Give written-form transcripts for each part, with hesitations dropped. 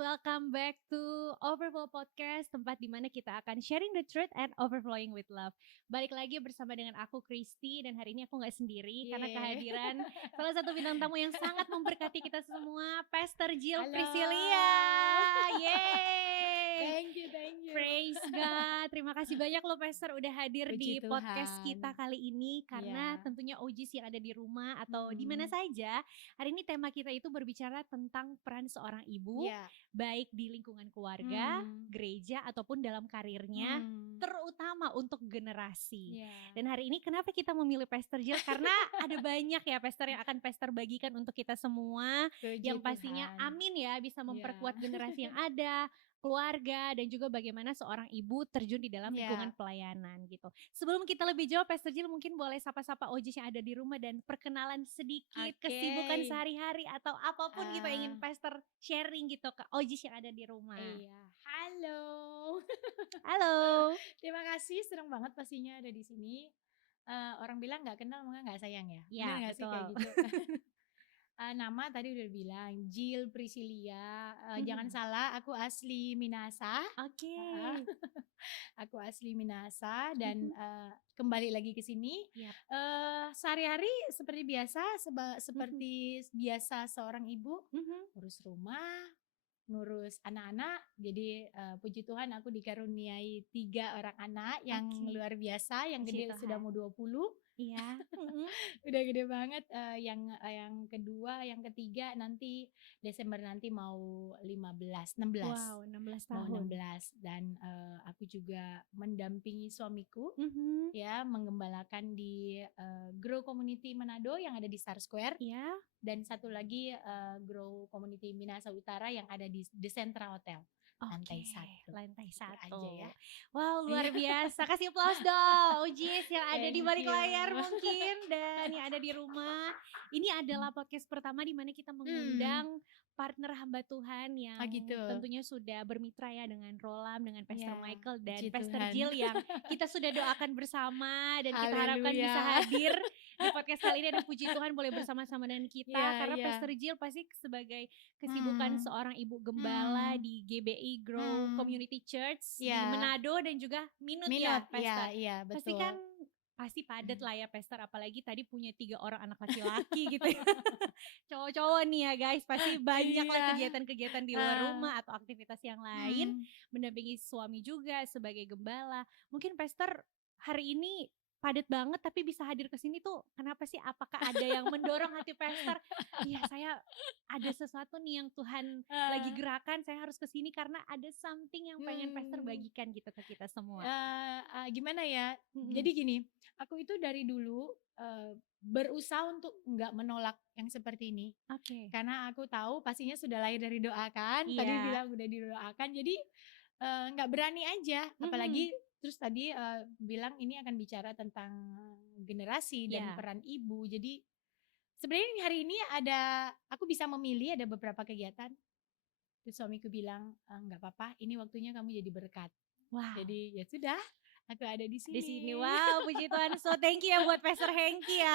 welcome back to Overflow Podcast, tempat di mana kita akan sharing the truth and overflowing with love. Balik lagi bersama dengan aku Christy, dan hari ini aku gak sendiri karena kehadiran salah satu bintang tamu yang sangat memberkati kita semua, Pastor Jill Halo. Priscilia. Yeay! Thank you. Praise God. Terima kasih banyak loh Pastor udah hadir Puji di Tuhan. podcast kita kali ini, karena Iya. tentunya OGs yang ada di rumah atau di mana saja. Hari ini tema kita itu berbicara tentang peran seorang ibu, Iya. baik di lingkungan keluarga, gereja ataupun dalam karirnya, terutama untuk generasi. Iya. Dan hari ini kenapa kita memilih Pastor Jill? Karena ada banyak ya Pastor yang akan Pastor bagikan untuk kita semua, Puji yang pastinya Tuhan. amin ya bisa memperkuat Iya. generasi yang ada, keluarga, dan juga bagaimana seorang ibu terjun di dalam lingkungan pelayanan gitu. Sebelum kita lebih jauh, Pastor Jill mungkin boleh sapa-sapa OJs yang ada di rumah dan perkenalan sedikit kesibukan sehari-hari atau apapun gitu ingin Pastor sharing gitu ke OJs yang ada di rumah. Iya. Halo. Halo. Terima kasih, senang banget pastinya ada di sini. Orang bilang nggak kenal maka nggak sayang ya. Iya, Bener nggak sih kayak betul. gitu? Nama tadi udah bilang Jill Priscilia. Jangan salah, aku asli Minasa. Oke. Aku asli Minasa dan kembali lagi ke sini. Yap. Sehari-hari seperti biasa, seperti biasa seorang ibu, urus rumah, ngurus anak-anak. Jadi puji Tuhan aku dikaruniai 3 orang anak yang luar biasa. Yang gede sudah mau 20. Iya. Udah gede banget. Yang kedua, yang ketiga nanti Desember nanti mau 16. Wow, 16 Mau tahun. 16. Dan aku juga mendampingi suamiku ya, menggembalakan di Grow Community Manado yang ada di Star Square. Iya. Dan satu lagi Grow Community Minasa Utara yang ada di The Centra Hotel. Lantai 1. Lantai 1 aja ya. Wow, luar biasa. Kasih aplaus dong OJs yang ada di balik layar mungkin dan yang ada di rumah. Ini adalah podcast pertama di mana kita mengundang partner hamba Tuhan yang tentunya sudah bermitra ya dengan Rolam, dengan Pastor Michael dan Pastor Jill yang kita sudah doakan bersama, dan kita harapkan bisa hadir di podcast kali ini. Dan puji Tuhan boleh bersama-sama dengan kita karena Pastor Jill pasti sebagai kesibukan seorang ibu gembala di GBI Grow Community Church di Manado dan juga Minut ya Pastor. Iya, betul. Pasti kan pasti padat lah ya Pastor, apalagi tadi punya 3 orang anak laki-laki gitu ya. Cowok-cowok nih ya guys, pasti banyak lah kegiatan-kegiatan di luar rumah atau aktivitas yang lain, mendampingi suami juga sebagai gembala. Mungkin Pastor hari ini padat banget tapi bisa hadir ke sini tuh kenapa sih? Apakah ada yang mendorong hati Pastor? Iya, saya ada sesuatu nih yang Tuhan lagi gerakan, saya harus ke sini karena ada something yang pengen Pastor bagikan gitu ke kita semua. Gimana ya? Jadi gini, aku itu dari dulu berusaha untuk nggak menolak yang seperti ini. Karena aku tahu pastinya sudah lahir dari doa kan. Tadi bilang udah didoakan, jadi nggak berani aja. Apalagi terus tadi bilang ini akan bicara tentang generasi dan peran ibu. Jadi sebenarnya hari ini aku bisa memilih ada beberapa kegiatan. Terus suamiku bilang nggak apa-apa, ini waktunya kamu jadi berkat. Jadi ya sudah, aku ada di sini. Di sini, wow, puji Tuhan. So thank you ya buat Pastor Hengki ya,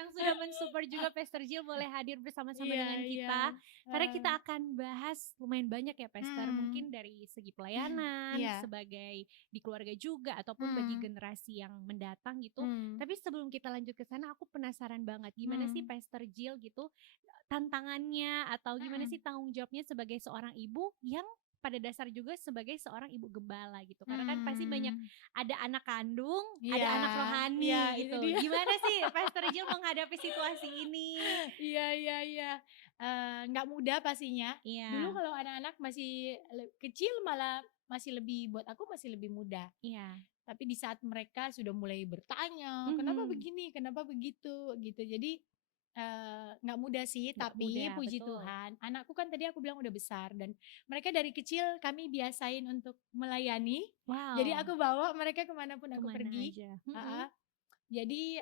yang sudah mensupport juga Pastor Jill boleh hadir bersama-sama dengan kita. Karena kita akan bahas lumayan banyak ya Pastor, mungkin dari segi pelayanan, sebagai di keluarga juga, ataupun bagi generasi yang mendatang gitu. Tapi sebelum kita lanjut ke sana, aku penasaran banget gimana sih Pastor Jill gitu tantangannya, atau gimana sih tanggung jawabnya sebagai seorang ibu yang pada dasar juga sebagai seorang ibu gembala gitu. Karena kan pasti banyak ada anak kandung, ada anak rohani gitu. Gimana sih Pastor Jill menghadapi situasi ini? Iya. Nggak mudah pastinya. Dulu kalau anak-anak masih kecil malah masih lebih, buat aku masih lebih mudah. Tapi di saat mereka sudah mulai bertanya, kenapa begini, kenapa begitu gitu. Jadi nggak mudah sih, tapi puji Tuhan anakku kan tadi aku bilang udah besar dan mereka dari kecil kami biasain untuk melayani. Jadi aku bawa mereka kemanapun aku pergi. Jadi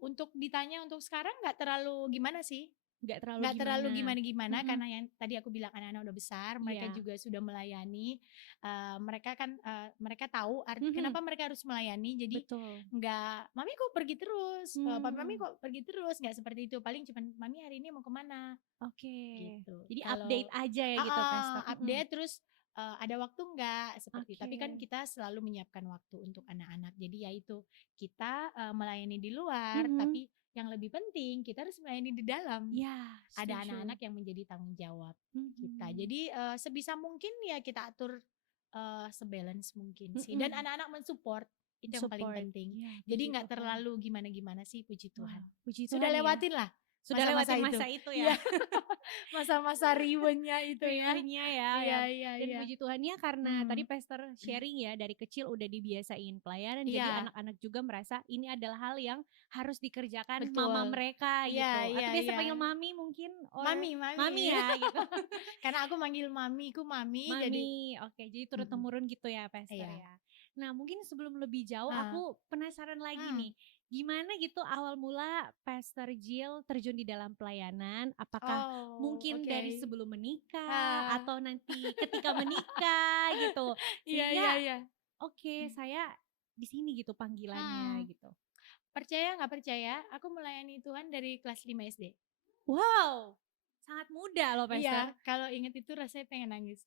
untuk ditanya untuk sekarang nggak terlalu gimana sih, nggak terlalu gimana-gimana karena yang tadi aku bilang anak-anak udah besar, mereka juga sudah melayani. Mereka kan mereka tahu kenapa mereka harus melayani. Jadi nggak mami kok pergi terus, mami kok pergi terus, nggak seperti itu. Paling cuma mami hari ini mau kemana. Gitu. Jadi update aja ya gitu Pastor. Update terus ada waktu enggak seperti itu. Tapi kan kita selalu menyiapkan waktu untuk anak-anak. Jadi ya itu kita melayani di luar, tapi yang lebih penting kita harus melayani di dalam. Ada anak-anak yang menjadi tanggung jawab kita. Jadi sebisa mungkin ya kita atur sebalance mungkin sih. Dan anak-anak mensupport itu yang paling penting. Jadi nggak terlalu gimana-gimana sih, puji Tuhan. Sudah lewatin lah. Sudah lewatin masa itu ya. Masa-masa riwenya itu ya. Dan puji Tuhannya karena tadi Pastor sharing ya, dari kecil udah dibiasain pelayanan. Jadi anak-anak juga merasa ini adalah hal yang harus dikerjakan mama mereka gitu. Atau biasa panggil mami mungkin. Mami ya gitu. Karena aku manggil mamiku mami. Jadi turun-temurun gitu ya Pastor ya. Nah mungkin sebelum lebih jauh aku penasaran lagi nih. Gimana gitu awal mula Pastor Jill terjun di dalam pelayanan? Apakah mungkin dari sebelum menikah atau nanti ketika menikah gitu? Sehingga saya di sini gitu panggilannya gitu. Percaya nggak percaya, aku melayani Tuhan dari kelas 5 SD. Wow, sangat muda loh Pastor. Iya, kalau inget itu rasanya pengen nangis.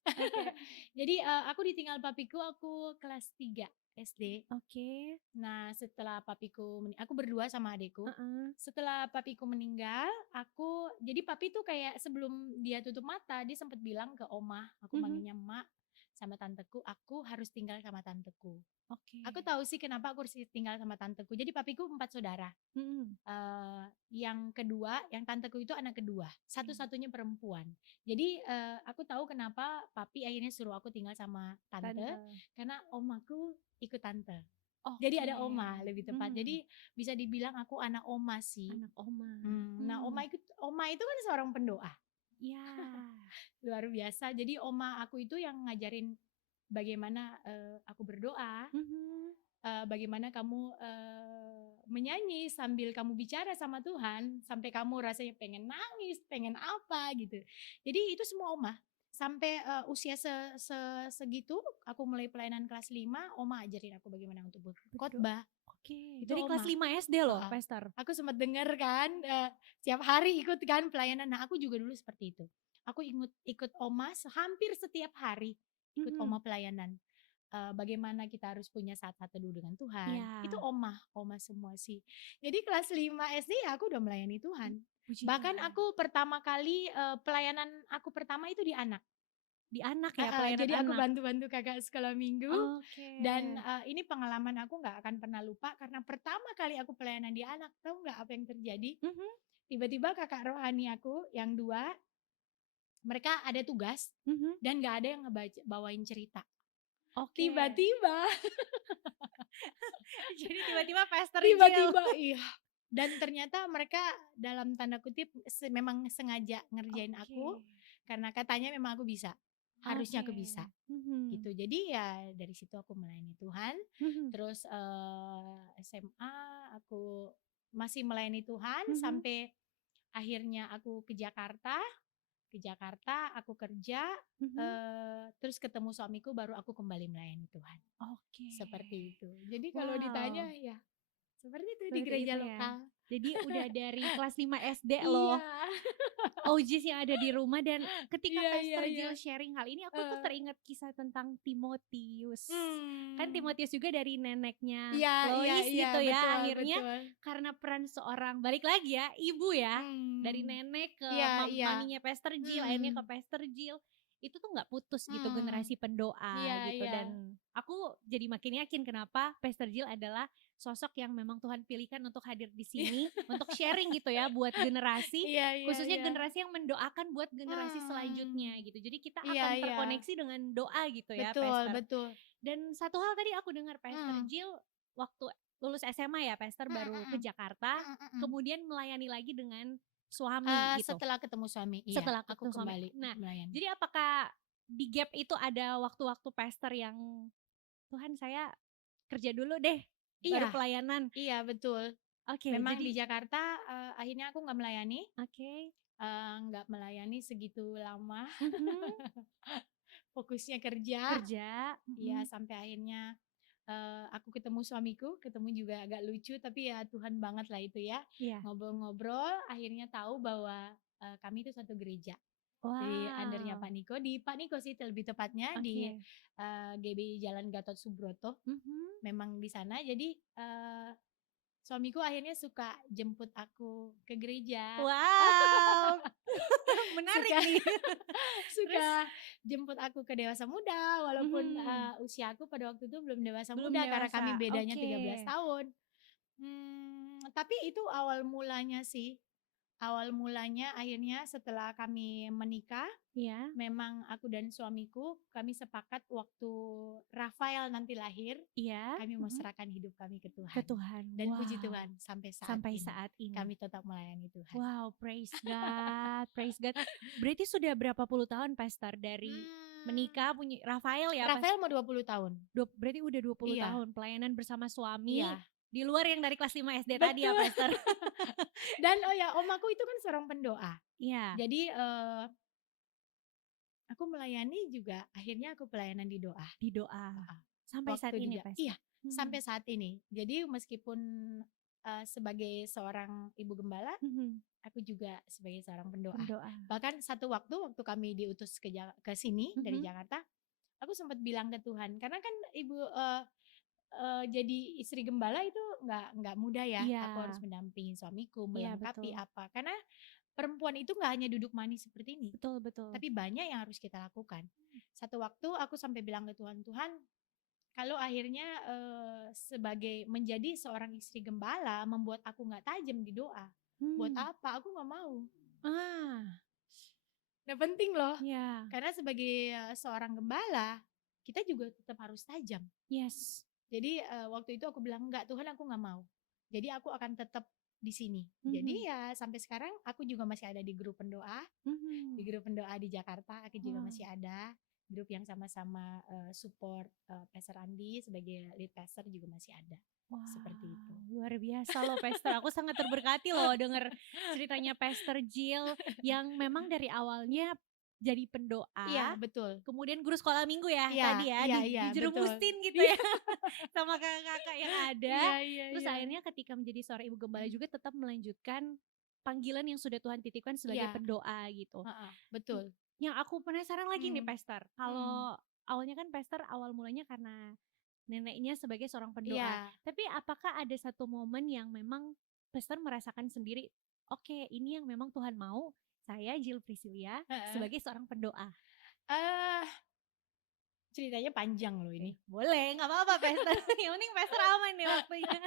Jadi aku ditinggal papiku aku kelas 3 SD. Nah setelah papiku aku berdua sama adikku. Setelah papiku meninggal, jadi papi tuh kayak sebelum dia tutup mata, dia sempat bilang ke omah, aku manggilnya emak, sama tanteku, aku harus tinggal sama tanteku. Aku tahu sih kenapa aku harus tinggal sama tanteku. Jadi papiku 4 saudara. Yang kedua, yang tanteku itu anak kedua, satu-satunya perempuan. Jadi aku tahu kenapa papi akhirnya suruh aku tinggal sama tante. Karena omaku ikut tante. Jadi ada oma lebih tepat. Jadi bisa dibilang aku anak oma sih. Anak oma. Nah oma itu kan seorang pendoa. Luar biasa. Jadi oma aku itu yang ngajarin bagaimana aku berdoa, bagaimana kamu menyanyi sambil kamu bicara sama Tuhan, sampai kamu rasanya pengen nangis, pengen apa gitu. Jadi itu semua oma. Sampai usia segitu, aku mulai pelayanan kelas 5, oma ajarin aku bagaimana untuk berkhotbah. Dari kelas 5 SD loh, Pastor. Aku sempat dengar kan, setiap hari ikut kan pelayanan. Nah aku juga dulu seperti itu. Aku ikut oma hampir setiap hari, ikut oma pelayanan. Bagaimana kita harus punya saat-saat teduh dengan Tuhan. Itu oma semua sih. Jadi kelas 5 SD ya aku udah melayani Tuhan. Bahkan aku pertama kali pelayanan aku pertama itu di anak. Di anak ya, pelayanan jadi anak. aku bantu-bantu kakak sekolah minggu. Dan ini pengalaman aku gak akan pernah lupa. Karena pertama kali aku pelayanan di anak, tahu gak apa yang terjadi? Tiba-tiba kakak rohani aku yang 2, mereka ada tugas dan gak ada yang bawain cerita. Tiba-tiba jadi tiba-tiba Pastor tiba-tiba iya. Dan ternyata mereka dalam tanda kutip memang sengaja ngerjain aku karena katanya memang aku bisa, harusnya aku bisa gitu. Jadi ya dari situ aku melayani Tuhan. Terus SMA aku masih melayani Tuhan sampai akhirnya aku ke Jakarta aku kerja, terus ketemu suamiku, baru aku kembali melayani Tuhan. Seperti itu. Jadi kalau ditanya ya seperti itu di gereja lokal. Jadi udah dari kelas 5 SD loh. OGs yang ada di rumah. Dan ketika Pastor Jill sharing hal ini, aku tuh teringat kisah tentang Timotius. Kan Timotius juga dari neneknya Lois gitu ya. Betul, akhirnya karena peran seorang, balik lagi ya, ibu ya, dari nenek ke maminya Pastor Jill, akhirnya ke Pastor Jill. Itu tuh gak putus gitu generasi pendoa gitu. Dan aku jadi makin yakin kenapa Pastor Jill adalah sosok yang memang Tuhan pilihkan untuk hadir di sini untuk sharing gitu ya buat generasi, khususnya generasi yang mendoakan buat generasi selanjutnya gitu. Jadi kita akan terkoneksi dengan doa gitu ya, Pastor. Betul. Dan satu hal tadi aku dengar Pastor Jill waktu lulus SMA ya, Pastor baru ke Jakarta, kemudian melayani lagi dengan suami gitu. Setelah ketemu suami, setelah aku ketemu kembali suami. Nah, melayani. jadi apakah di gap itu ada waktu-waktu Pastor yang Tuhan saya kerja dulu deh, baru pelayanan? Iya betul. Memang jadi di Jakarta akhirnya aku gak melayani. nggak melayani segitu lama. Mhm. Fokusnya kerja. Kerja. Iya, sampai akhirnya aku ketemu suamiku, ketemu juga agak lucu, tapi ya Tuhan banget lah itu ya. Iya. Ngobrol-ngobrol, akhirnya tahu bahwa kami itu satu gereja. Di undernya Wow. Pak Niko, di Pak Niko sih lebih tepatnya di Oke. GBI Jalan Gatot Subroto. Mhm. Memang di sana, jadi suamiku akhirnya suka jemput aku ke gereja. Wow. Menarik Suka nih. suka Terus? jemput aku ke dewasa muda, walaupun Mhm. usia aku pada waktu itu belum dewasa Belum muda karena kami dewasa, bedanya oke. 13 tahun. Tapi itu awal mulanya sih. Awal mulanya akhirnya setelah kami menikah, Iya. memang aku dan suamiku kami sepakat waktu Rafael nanti lahir, Iya. kami mau Mhm. serahkan hidup kami ke Ke Tuhan. Tuhan, Dan puji wow. Tuhan sampai saat Sampai ini saat ini. kami tetap melayani Tuhan. Wow, praise God, praise God. Berarti sudah berapa puluh tahun Pastor dari menikah punya Rafael ya? Rafael mau 20 tahun. Berarti udah 20 Iya. tahun pelayanan bersama suami. Iya. Di luar yang dari kelas 5 SD tadi ya Betul. Pastor. Dan oh ya, om aku itu kan seorang pendoa. Iya. Jadi aku melayani juga, akhirnya aku pelayanan di doa. Di doa. Sampai Waktu saat ini dia, Pastor? iya, sampai saat ini. Jadi meskipun sebagai seorang ibu gembala, aku juga sebagai seorang pendoa. Bahkan satu waktu kami diutus ke sini dari Jakarta, aku sempat bilang ke Tuhan, karena kan ibu jadi istri gembala itu nggak mudah ya. Iya. Aku harus mendampingi suamiku, Iya, melengkapi betul. apa. Karena perempuan itu nggak hanya duduk manis seperti ini. Betul, betul. Tapi banyak yang harus kita lakukan. Satu waktu aku sampai bilang ke Tuhan, Tuhan, kalau akhirnya sebagai menjadi seorang istri gembala membuat aku nggak tajam di doa, buat apa? Aku nggak mau. Nah penting loh, karena sebagai seorang gembala kita juga tetap harus tajam. Yes. Jadi waktu itu aku bilang enggak, Tuhan aku nggak mau. Jadi aku akan tetap di sini. Jadi ya sampai sekarang aku juga masih ada di grup pendoa, di grup pendoa di Jakarta. Aku juga masih ada grup yang sama-sama support Pastor Andi sebagai lead pastor juga masih ada. Wow, seperti itu. Luar biasa loh Pastor. Aku sangat terberkati loh denger ceritanya Pastor Jill yang memang dari awalnya jadi pendoa. Iya, betul. Kemudian guru sekolah minggu ya tadi ya, dijerumusin gitu ya sama kakak-kakak yang ada. Terus akhirnya ketika menjadi seorang ibu gembala juga tetap melanjutkan panggilan yang sudah Tuhan titipkan sebagai pendoa gitu. Betul. Yang aku penasaran lagi nih Pastor, kalau awalnya kan Pastor awal mulanya karena neneknya sebagai seorang pendoa. Tapi apakah ada satu momen yang memang Pastor merasakan sendiri, oke, ini yang memang Tuhan mau, saya Jill Priscilia sebagai seorang pendoa? Ceritanya panjang loh ini. Boleh, nggak apa-apa Pastor. Yang penting Pastor aman nih waktunya.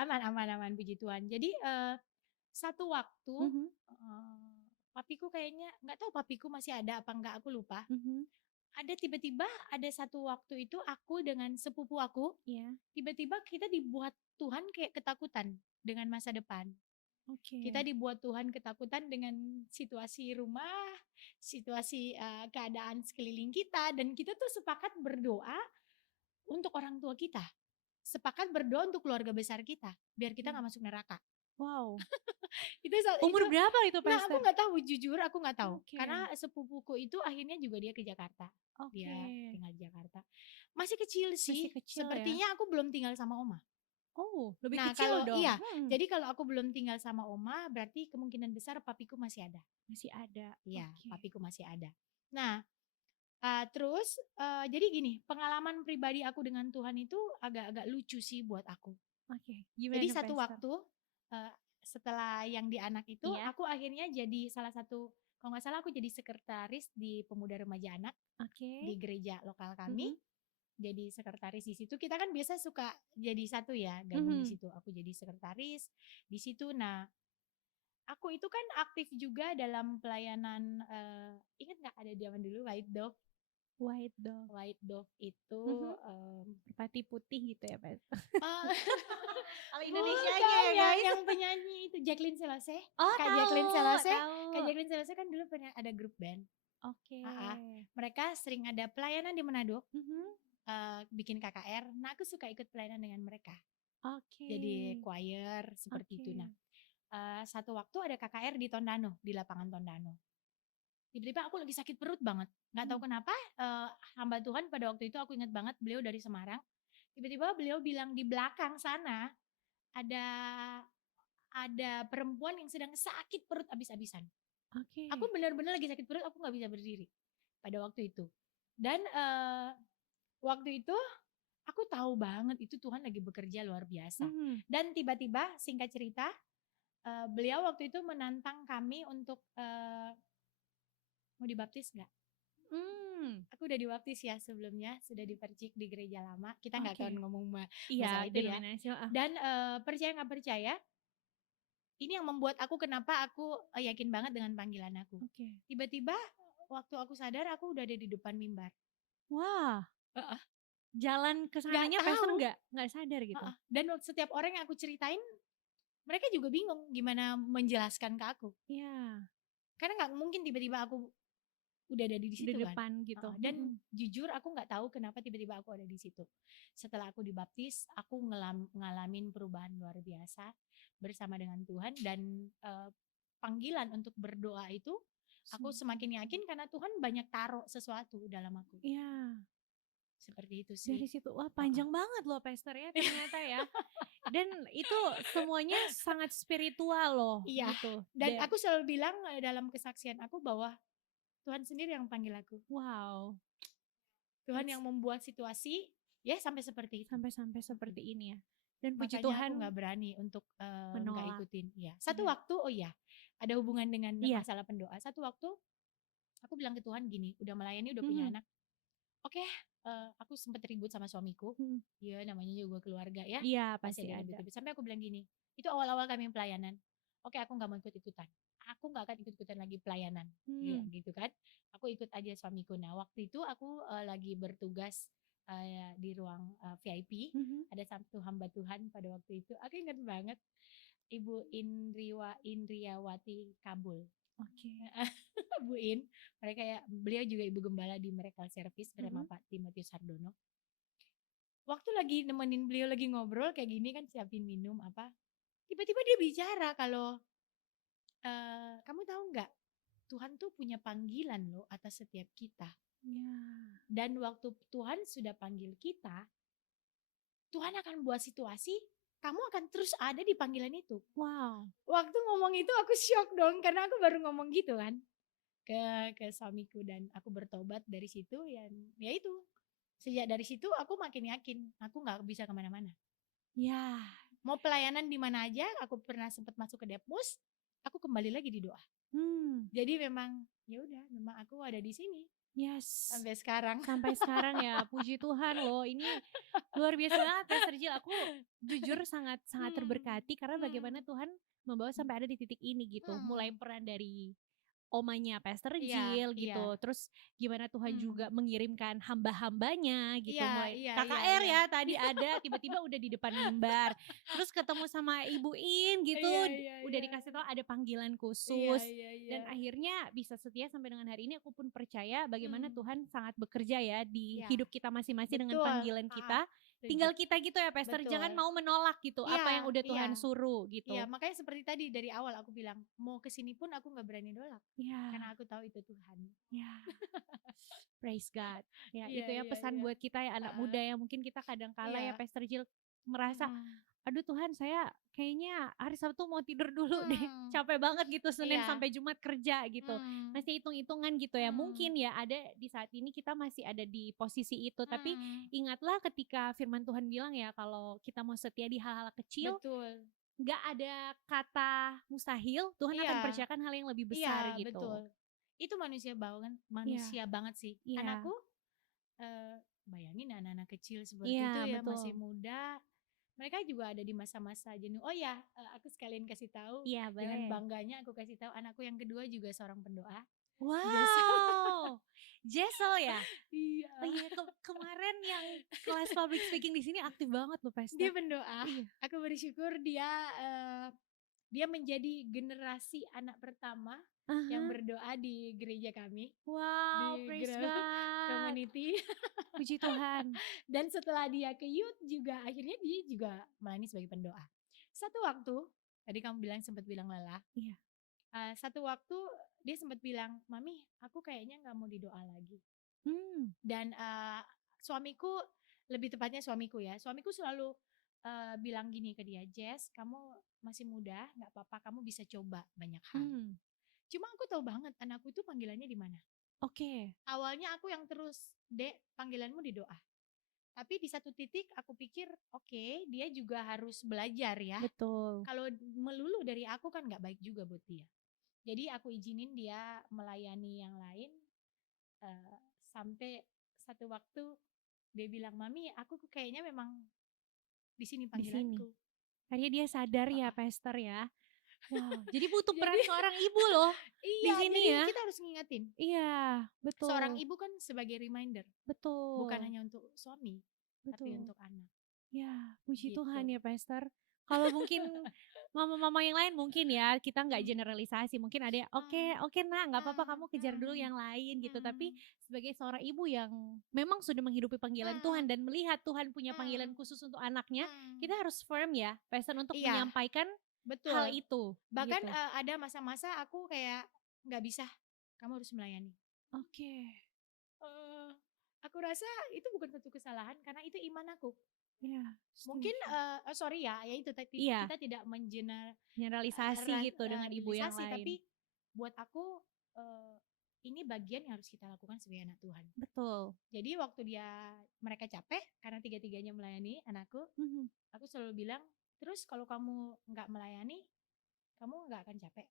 Aman, puji Tuhan. Jadi satu waktu papiku kayaknya, nggak tahu papiku masih ada apa enggak, aku lupa. Ada tiba-tiba ada satu waktu itu aku dengan sepupu aku, tiba-tiba kita dibuat Tuhan kayak ketakutan dengan masa depan. Kita dibuat Tuhan ketakutan dengan situasi rumah, situasi keadaan sekeliling kita, dan kita tuh sepakat berdoa untuk orang tua kita, sepakat berdoa untuk keluarga besar kita, biar kita nggak masuk neraka. Wow. Umur berapa itu Pastor? Nah aku nggak tahu, jujur aku nggak tahu, karena sepupuku itu akhirnya juga dia ke Jakarta. Dia tinggal di Jakarta. Masih kecil sih, sepertinya aku belum tinggal sama oma. Oh, lebih Nah, kecil dong. Iya, jadi kalau aku belum tinggal sama oma, berarti kemungkinan besar papiku masih ada. Masih ada. Iya, papiku masih ada. Nah, terus jadi gini, pengalaman pribadi aku dengan Tuhan itu agak-agak lucu sih buat aku. Gimana Jadi satu Pastor? waktu setelah yang di anak itu, aku akhirnya jadi salah satu, kalau nggak salah aku jadi sekretaris di pemuda remaja anak di gereja lokal kami. Jadi sekretaris di situ. Kita kan biasa suka jadi satu ya, gabung di situ. Aku jadi sekretaris di situ. Nah, aku itu kan aktif juga dalam pelayanan. Ingat nggak ada zaman dulu White Dove? White Dove. White Dove itu merpati putih gitu ya, Pak? Kalau Indonesianya ya guys. Yang penyanyi itu Jacqueline Selose. Kak Jacqueline Selose. Kak Jacqueline Selose kan dulu pernah ada grup band. Mereka sering ada pelayanan di Manado. Bikin KKR. Nah aku suka ikut pelayanan dengan mereka. Jadi choir seperti itu. Nah satu waktu ada KKR di Tondano, di lapangan Tondano. Tiba-tiba aku lagi sakit perut banget, nggak tahu kenapa hamba Tuhan pada waktu itu aku ingat banget beliau dari Semarang. Tiba-tiba beliau bilang di belakang sana ada perempuan yang sedang sakit perut abis-abisan. Aku benar-benar lagi sakit perut, aku nggak bisa berdiri pada waktu itu. Dan waktu itu aku tahu banget itu Tuhan lagi bekerja luar biasa. Dan tiba-tiba singkat cerita, beliau waktu itu menantang kami untuk mau dibaptis nggak? Aku udah dibaptis ya sebelumnya, sudah dipercik di gereja lama. Kita nggak akan ngomong masalah itu ya. Dan percaya nggak percaya, ini yang membuat aku kenapa aku yakin banget dengan panggilan aku. Tiba-tiba waktu aku sadar aku udah ada di depan mimbar. Wah. Jalan ke sananya pastor nggak sadar gitu. Dan setiap orang yang aku ceritain, mereka juga bingung gimana menjelaskan ke aku. Iya. Karena nggak mungkin tiba-tiba aku udah ada di situ di depan kan. Gitu. Dan jujur aku nggak tahu kenapa tiba-tiba aku ada di situ. Setelah aku dibaptis, aku ngalamin perubahan luar biasa bersama dengan Tuhan. Dan panggilan untuk berdoa itu aku semakin yakin karena Tuhan banyak taruh sesuatu dalam aku. Iya. Seperti itu sih. Dari situ, wah panjang banget loh pastor ya ternyata ya. Dan itu semuanya sangat spiritual loh. Iya. Gitu. Dan aku selalu bilang dalam kesaksian aku bahwa Tuhan sendiri yang panggil aku. Wow. Tuhan yang membuat situasi ya sampai seperti itu. Sampai seperti ini ya. Dan puji makanya Tuhan aku nggak berani untuk nggak ikutin. Ya. Satu Iya. waktu ada hubungan dengan masalah pendoa. Satu waktu aku bilang ke Tuhan gini, udah melayani, udah punya anak. Oke, aku sempat ribut sama suamiku. Ya namanya juga keluarga ya. Iya pasti ada. Sampai aku bilang gini, itu awal-awal kami pelayanan. Oke, aku nggak mau ikut-ikutan. Aku nggak akan ikut-ikutan lagi pelayanan. Ya, gitu kan. Aku ikut aja suamiku. Nah waktu itu aku lagi bertugas di ruang VIP. Ada satu hamba Tuhan pada waktu itu. Aku ingat banget Ibu Indriawati Kabul. Bu In, beliau juga ibu gembala di Miracle Service bersama Pak Timotius Hardono. Waktu lagi nemenin beliau lagi ngobrol kayak gini kan, siapin minum apa, tiba-tiba dia bicara kalau kamu tahu nggak, Tuhan tuh punya panggilan loh atas setiap kita. Dan waktu Tuhan sudah panggil kita, Tuhan akan buat situasi kamu akan terus ada di panggilan itu. Wow. Waktu ngomong itu aku shock dong, karena aku baru ngomong gitu kan ke suamiku, dan aku bertobat dari situ. Ya itu, sejak dari situ aku makin yakin aku nggak bisa kemana-mana. Ya. Mau pelayanan di mana aja, aku pernah sempat masuk ke Depmus, aku kembali lagi di doa. Jadi memang ya udah, memang aku ada di sini. Yes. Sampai sekarang. Sampai sekarang ya, puji Tuhan loh. Ini luar biasa banget Pastor Jill. Aku jujur sangat terberkati karena bagaimana Tuhan membawa sampai ada di titik ini gitu. Mulai peran dari omanya Pastor Jill gitu. Terus gimana Tuhan juga mengirimkan hamba-hambanya gitu. Mulai KKR ya tadi ada, tiba-tiba udah di depan mimbar. Terus ketemu sama Ibu In gitu. Udah dikasih tahu ada panggilan khusus. Dan akhirnya bisa setia sampai dengan hari ini. Aku pun percaya bagaimana Tuhan sangat bekerja ya di hidup kita masing-masing dengan panggilan kita. Tinggal kita gitu ya Pastor, jangan mau menolak gitu apa yang udah Tuhan suruh gitu. Iya, makanya seperti tadi dari awal aku bilang, mau kesini pun aku gak berani nolak. Karena aku tahu itu Tuhan. Praise God. Ya itu ya pesan buat kita ya anak muda yang mungkin kita kadang kala ya Pastor Jill merasa, aduh Tuhan saya kayaknya hari Sabtu mau tidur dulu deh, capek banget gitu Senin sampai Jumat kerja gitu, masih hitung-hitungan gitu ya. Mungkin ya ada di saat ini kita masih ada di posisi itu, tapi ingatlah ketika firman Tuhan bilang ya kalau kita mau setia di hal-hal kecil, gak ada kata mustahil, Tuhan akan percayakan hal yang lebih besar gitu. Betul. Itu manusia banget sih. Anakku, bayangin anak-anak kecil seperti itu ya, masih muda. Mereka juga ada di masa-masa jenuh. Oh ya, aku sekalian kasih tahu. Dengan bangganya aku kasih tahu anakku yang kedua juga seorang pendoa. Wow, Jessel ya? Iya. Oh iya, kemarin yang kelas public speaking di sini aktif banget loh Pastor. Dia pendoa. Aku bersyukur dia menjadi generasi anak pertama yang berdoa di gereja kami. Wow, di praise God. Community. Puji Tuhan. Dan setelah dia ke youth juga, akhirnya dia juga melayani sebagai pendoa. Satu waktu tadi kamu sempat bilang lelah. Iya. Satu waktu dia sempat bilang, "Mami, aku kayaknya nggak mau didoa lagi." Dan suamiku, lebih tepatnya suamiku ya, suamiku selalu bilang gini ke dia, "Jess, kamu masih muda, nggak apa-apa, kamu bisa coba banyak hal." Cuma aku tahu banget anakku itu panggilannya di mana. Oke. Awalnya aku yang terus, "Dek, panggilanmu di doa." Tapi di satu titik aku pikir, oke, dia juga harus belajar ya. Betul. Kalau melulu dari aku kan nggak baik juga buat dia. Jadi aku izinin dia melayani yang lain, sampai satu waktu dia bilang, "Mami, aku kayaknya memang di sini Di sini. panggilanku." Akhirnya dia sadar ya, Pastor ya. Wow, jadi butuh peran Jadi seorang ibu loh di iya, sini jadi ya. kita harus ngingetin. Iya, Seorang betul. ibu kan sebagai reminder, bukan Betul. hanya untuk suami, tapi Betul. untuk anak. Ya, puji Gitu. Tuhan ya, Pastor. Kalau mungkin mama-mama yang lain mungkin ya, kita nggak generalisasi, mungkin ada yang, oke nak, nggak apa-apa kamu kejar dulu yang lain gitu. Tapi sebagai seorang ibu yang memang sudah menghidupi panggilan Tuhan dan melihat Tuhan punya panggilan khusus untuk anaknya, kita harus firm ya, Pastor, untuk menyampaikan hal itu. Bahkan gitu. ada masa-masa aku kayak nggak bisa, kamu harus melayani. Oke. Aku rasa itu bukan satu kesalahan karena itu iman aku. Iya. Mungkin sorry ya itu Iya. kita tidak generalisasi gitu dengan ibu yang lain. Tapi buat aku ini bagian yang harus kita lakukan sebagai anak Tuhan. Betul. Jadi waktu mereka capek karena tiga-tiganya melayani anakku, aku selalu bilang, terus kalau kamu nggak melayani, kamu nggak akan capek.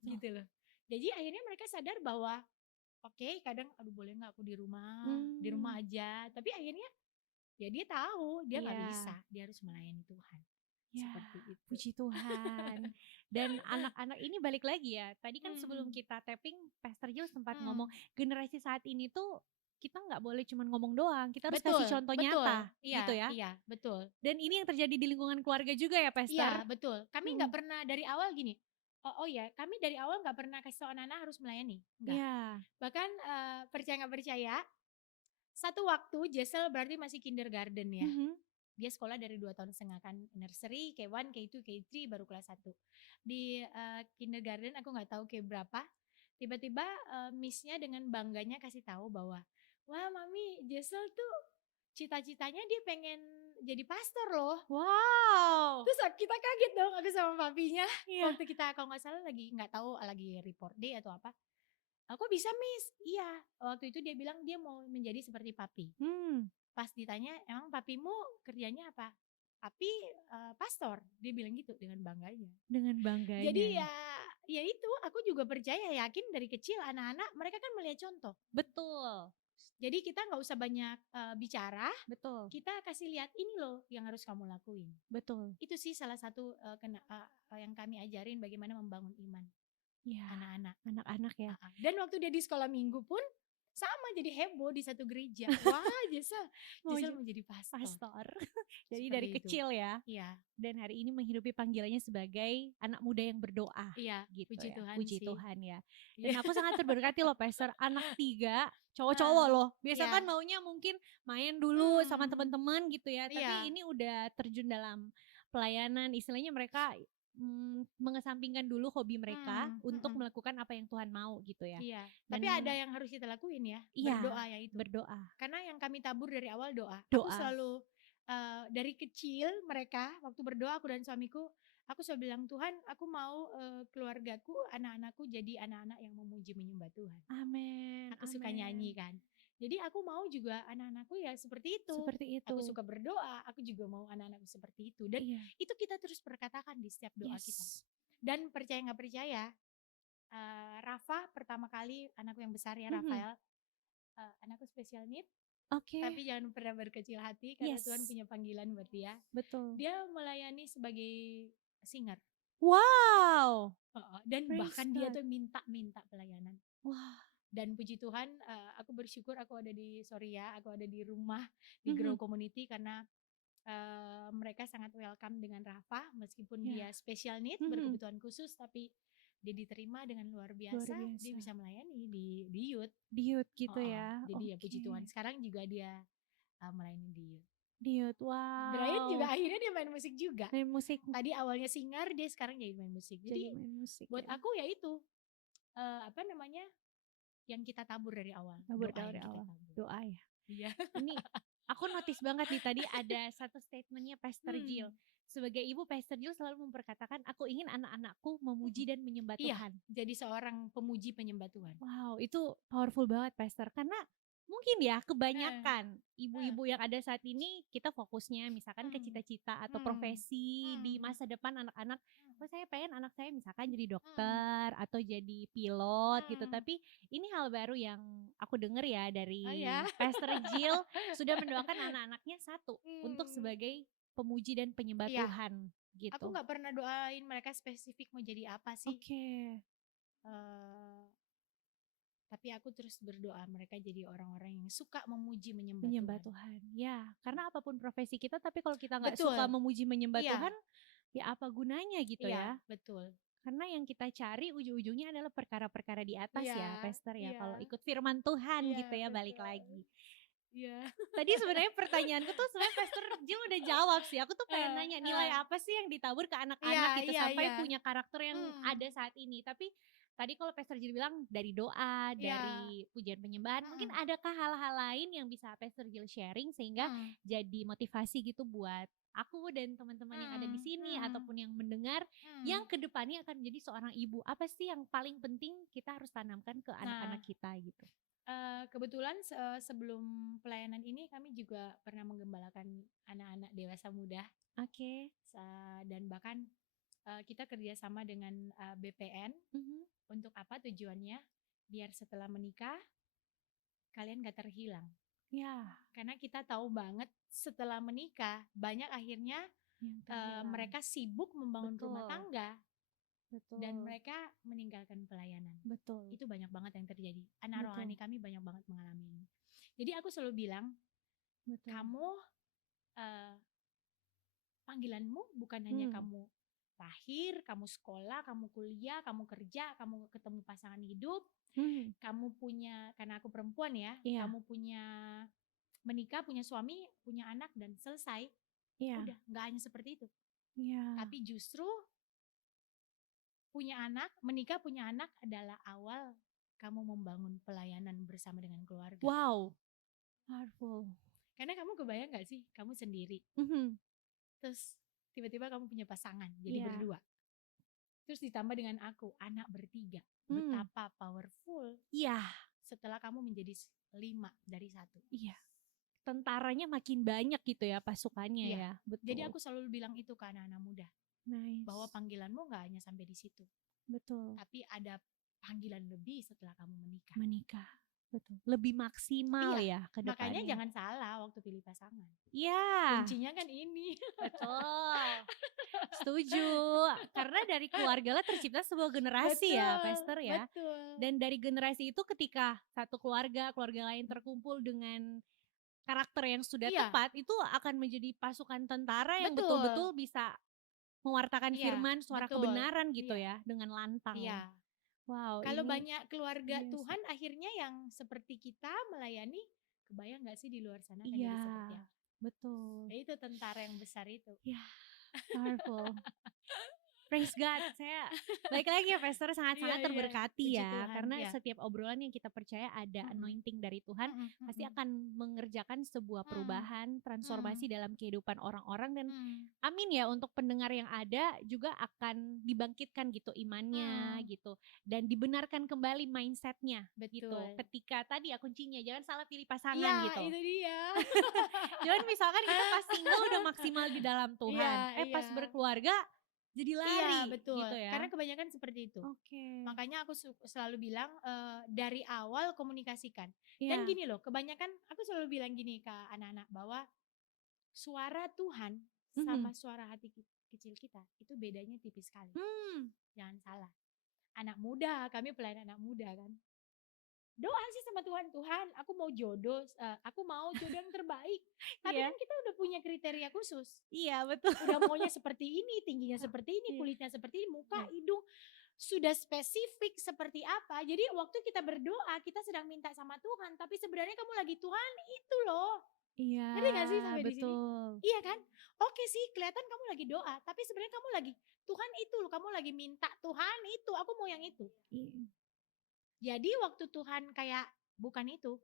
Gitu loh. Jadi akhirnya mereka sadar bahwa oke, kadang aduh boleh nggak aku di rumah aja. Tapi akhirnya ya dia tahu dia nggak bisa, dia harus melayani Tuhan. Ya, seperti itu. Puji Tuhan. Dan anak-anak ini balik lagi ya. Tadi kan sebelum kita tapping, Pastor Jill sempat ngomong generasi saat ini tuh kita nggak boleh cuma ngomong doang, kita harus kasih contoh nyata, gitu ya. Iya, betul. Dan ini yang terjadi di lingkungan keluarga juga ya, Pastor. Iya, betul. Kami nggak pernah dari awal gini. Kami dari awal nggak pernah kasih tau anak-anak harus melayani. Enggak. Bahkan percaya nggak percaya, satu waktu Jessel berarti masih kindergarten ya. Dia sekolah dari 2 tahun setengah kan, nursery, K1, K2, K3, baru kelas 1. Di kindergarten aku nggak tahu kayak berapa, tiba-tiba missnya dengan bangganya kasih tahu bahwa, wah mami, Jessel tuh cita-citanya dia pengen jadi pastor loh. Wow. Terus kita kaget dong, aku sama papinya. Waktu kita kalau nggak salah nggak tahu lagi report day atau apa. Aku bisa miss? Iya. Waktu itu dia bilang dia mau menjadi seperti papi. Pas ditanya, emang papimu kerjanya apa? Papi pastor. Dia bilang gitu dengan bangganya. Dengan bangganya. Jadi ya itu aku juga percaya, yakin dari kecil anak-anak mereka kan melihat contoh. Betul. Jadi kita nggak usah banyak bicara. Betul. Kita kasih lihat ini loh yang harus kamu lakuin. Betul. Itu sih salah satu yang kami ajarin bagaimana membangun iman. Ya, anak-anak ya. Dan waktu dia di sekolah minggu pun sama, jadi heboh di satu gereja. Wah, Jessel mau jadi pastor. Jadi dari kecil ya. Iya. Dan hari ini menghidupi panggilannya sebagai anak muda yang berdoa. Iya, gitu puji ya. Tuhan Puji sih. Tuhan ya. Dan aku sangat terberkati loh, Pastor, anak 3 cowok-cowok loh. Biasa kan maunya mungkin main dulu sama teman-teman gitu ya. Tapi ini udah terjun dalam pelayanan, istilahnya mereka mengesampingkan dulu hobi mereka untuk melakukan apa yang Tuhan mau gitu ya. Iya. Tapi ada yang harus kita lakuin ya, berdoa ya itu. Berdoa. Karena yang kami tabur dari awal doa. Doa. Aku selalu dari kecil mereka waktu berdoa, aku dan suamiku, aku selalu bilang, Tuhan, aku mau keluargaku, anak-anakku jadi anak-anak yang memuji menyembah Tuhan. Amin. Aku suka nyanyi kan. Jadi aku mau juga anak-anakku ya seperti itu. Aku suka berdoa, aku juga mau anak-anakku seperti itu. Dan itu kita terus perkatakan di setiap doa kita. Dan percaya nggak percaya, Rafa pertama kali, anakku yang besar ya, Rafael, anakku special need. Tapi jangan pernah berkecil hati karena Tuhan punya panggilan buat dia. Betul. Dia melayani sebagai singer. Wow. Dan bahkan dia tuh minta pelayanan. Wah. Dan puji Tuhan, aku bersyukur aku ada di Soria, aku ada di rumah di Grow Community karena mereka sangat welcome dengan Rafa, meskipun dia special need, berkebutuhan khusus, tapi dia diterima dengan luar biasa. Dia bisa melayani di youth. Di youth gitu ya. Jadi ya puji Tuhan, sekarang juga dia melayani di youth. Diut, Brian juga wow. akhirnya dia main musik juga. Main musik. Tadi awalnya singer, dia sekarang jadi main musik. Jadi main musik buat ya. aku ya itu apa namanya, yang kita tabur dari awal. Tabur Doa dari yang kita awal. tabur. Doa ya. Iya. Ini aku notice banget nih tadi ada satu statementnya Pastor Jill. Sebagai ibu, Pastor Jill selalu memperkatakan, aku ingin anak-anakku memuji dan menyembah Iya, Tuhan. jadi seorang pemuji penyembah Tuhan. Wow, itu powerful banget Pastor. Karena mungkin ya kebanyakan ibu-ibu yang ada saat ini, kita fokusnya misalkan ke cita-cita atau profesi di masa depan anak-anak. Oh, saya pengen anak saya misalkan jadi dokter atau jadi pilot gitu. Tapi ini hal baru yang aku dengar ya dari Pastor Jill, sudah mendoakan anak-anaknya satu untuk sebagai pemuji dan penyembah Tuhan gitu. Aku gak pernah doain mereka spesifik mau jadi apa sih. Tapi aku terus berdoa mereka jadi orang-orang yang suka memuji menyembah Tuhan. Ya, karena apapun profesi kita, tapi kalau kita nggak suka memuji menyembah Tuhan, ya apa gunanya gitu ya? Betul. Karena yang kita cari ujung-ujungnya adalah perkara-perkara di atas ya, Pastor ya. Kalau ikut firman Tuhan gitu ya, balik lagi. Tadi sebenarnya pertanyaanku tuh sebenarnya Pastor Jill udah jawab sih. Aku tuh pengen nanya nilai apa sih yang ditabur ke anak-anak gitu sampai punya karakter yang ada saat ini. Tapi tadi kalau Pastor Jill bilang dari doa, dari pujian penyembahan, mungkin adakah hal-hal lain yang bisa Pastor Jill sharing sehingga jadi motivasi gitu buat aku dan teman-teman yang ada di sini ataupun yang mendengar yang kedepannya akan menjadi seorang ibu. Apa sih yang paling penting kita harus tanamkan ke anak-anak kita gitu? Kebetulan sebelum pelayanan ini kami juga pernah menggembalakan anak-anak dewasa muda. Dan bahkan kita kerjasama dengan BPN. Untuk apa tujuannya? Biar setelah menikah kalian gak terhilang. Karena kita tahu banget setelah menikah banyak akhirnya mereka sibuk membangun rumah tangga. Dan mereka meninggalkan pelayanan. Itu banyak banget yang terjadi. Anak rohani kami banyak banget mengalami ini. Jadi aku selalu bilang, kamu panggilanmu bukan hanya kamu lahir, kamu sekolah, kamu kuliah, kamu kerja, kamu ketemu pasangan hidup, kamu punya, karena aku perempuan ya, kamu punya menikah, punya suami, punya anak dan selesai. Udah, gak hanya seperti itu. Tapi justru punya anak, menikah punya anak adalah awal kamu membangun pelayanan bersama dengan keluarga. Wow, powerful. Karena kamu kebayang gak sih, kamu sendiri. Terus tiba-tiba kamu punya pasangan, jadi berdua. Terus ditambah dengan aku, anak bertiga. Betapa powerful. Setelah kamu menjadi 5 dari 1. Tentaranya makin banyak gitu ya pasukannya ya. Betul. Jadi aku selalu bilang itu ke anak-anak muda. Bahwa panggilanmu gak hanya sampai di situ. Betul. Tapi ada panggilan lebih setelah kamu menikah. Betul. Lebih maksimal ya ke depannya. Makanya jangan salah waktu pilih pasangan. Kuncinya kan ini. Betul. Setuju. Karena dari keluarga lah tercipta sebuah generasi ya, Pastor ya. Dan dari generasi itu ketika satu keluarga lain terkumpul dengan karakter yang sudah tepat, itu akan menjadi pasukan tentara yang betul-betul bisa mewartakan firman, suara kebenaran gitu ya, dengan lantang. Wow. Kalau banyak keluarga Tuhan akhirnya yang seperti kita melayani, kebayang gak sih di luar sana kan jadi seperti apa? Betul. Ya itu tentara yang besar itu. Powerful. Praise God. Saya baik lagi ya Pastor, sangat-sangat terberkati ya. Karena setiap obrolan yang kita percaya ada anointing dari Tuhan, pasti akan mengerjakan sebuah perubahan, transformasi dalam kehidupan orang-orang. Dan amin ya, untuk pendengar yang ada juga akan dibangkitkan gitu imannya gitu. Dan dibenarkan kembali mindsetnya gitu. Ketika tadi ya kuncinya, jangan salah pilih pasangan gitu. Itu dia. Jangan misalkan kita pas single udah maksimal di dalam Tuhan, pas berkeluarga jadi lari betul. gitu ya. Karena kebanyakan seperti itu. Makanya aku selalu bilang dari awal komunikasikan. Dan gini loh, kebanyakan aku selalu bilang gini ke anak-anak bahwa suara Tuhan sama suara hati kecil kita itu bedanya tipis sekali. Jangan salah. Anak muda, kami pelayan anak muda kan. Doa sih sama Tuhan, Tuhan aku mau jodoh, aku mau jodoh yang terbaik. Tapi kan kita udah punya kriteria khusus. Betul. Udah maunya seperti ini, tingginya seperti ini, kulitnya seperti ini, muka, hidung. Sudah spesifik seperti apa. Jadi waktu kita berdoa, kita sedang minta sama Tuhan. Tapi sebenarnya kamu lagi Tuhan itu loh. Iya, Ngerti gak sih sampai di sini? betul. Iya kan? Oke sih, kelihatan kamu lagi doa, tapi sebenarnya kamu lagi Tuhan itu loh, kamu lagi minta Tuhan itu, aku mau yang itu. Iya. Jadi waktu Tuhan kayak bukan itu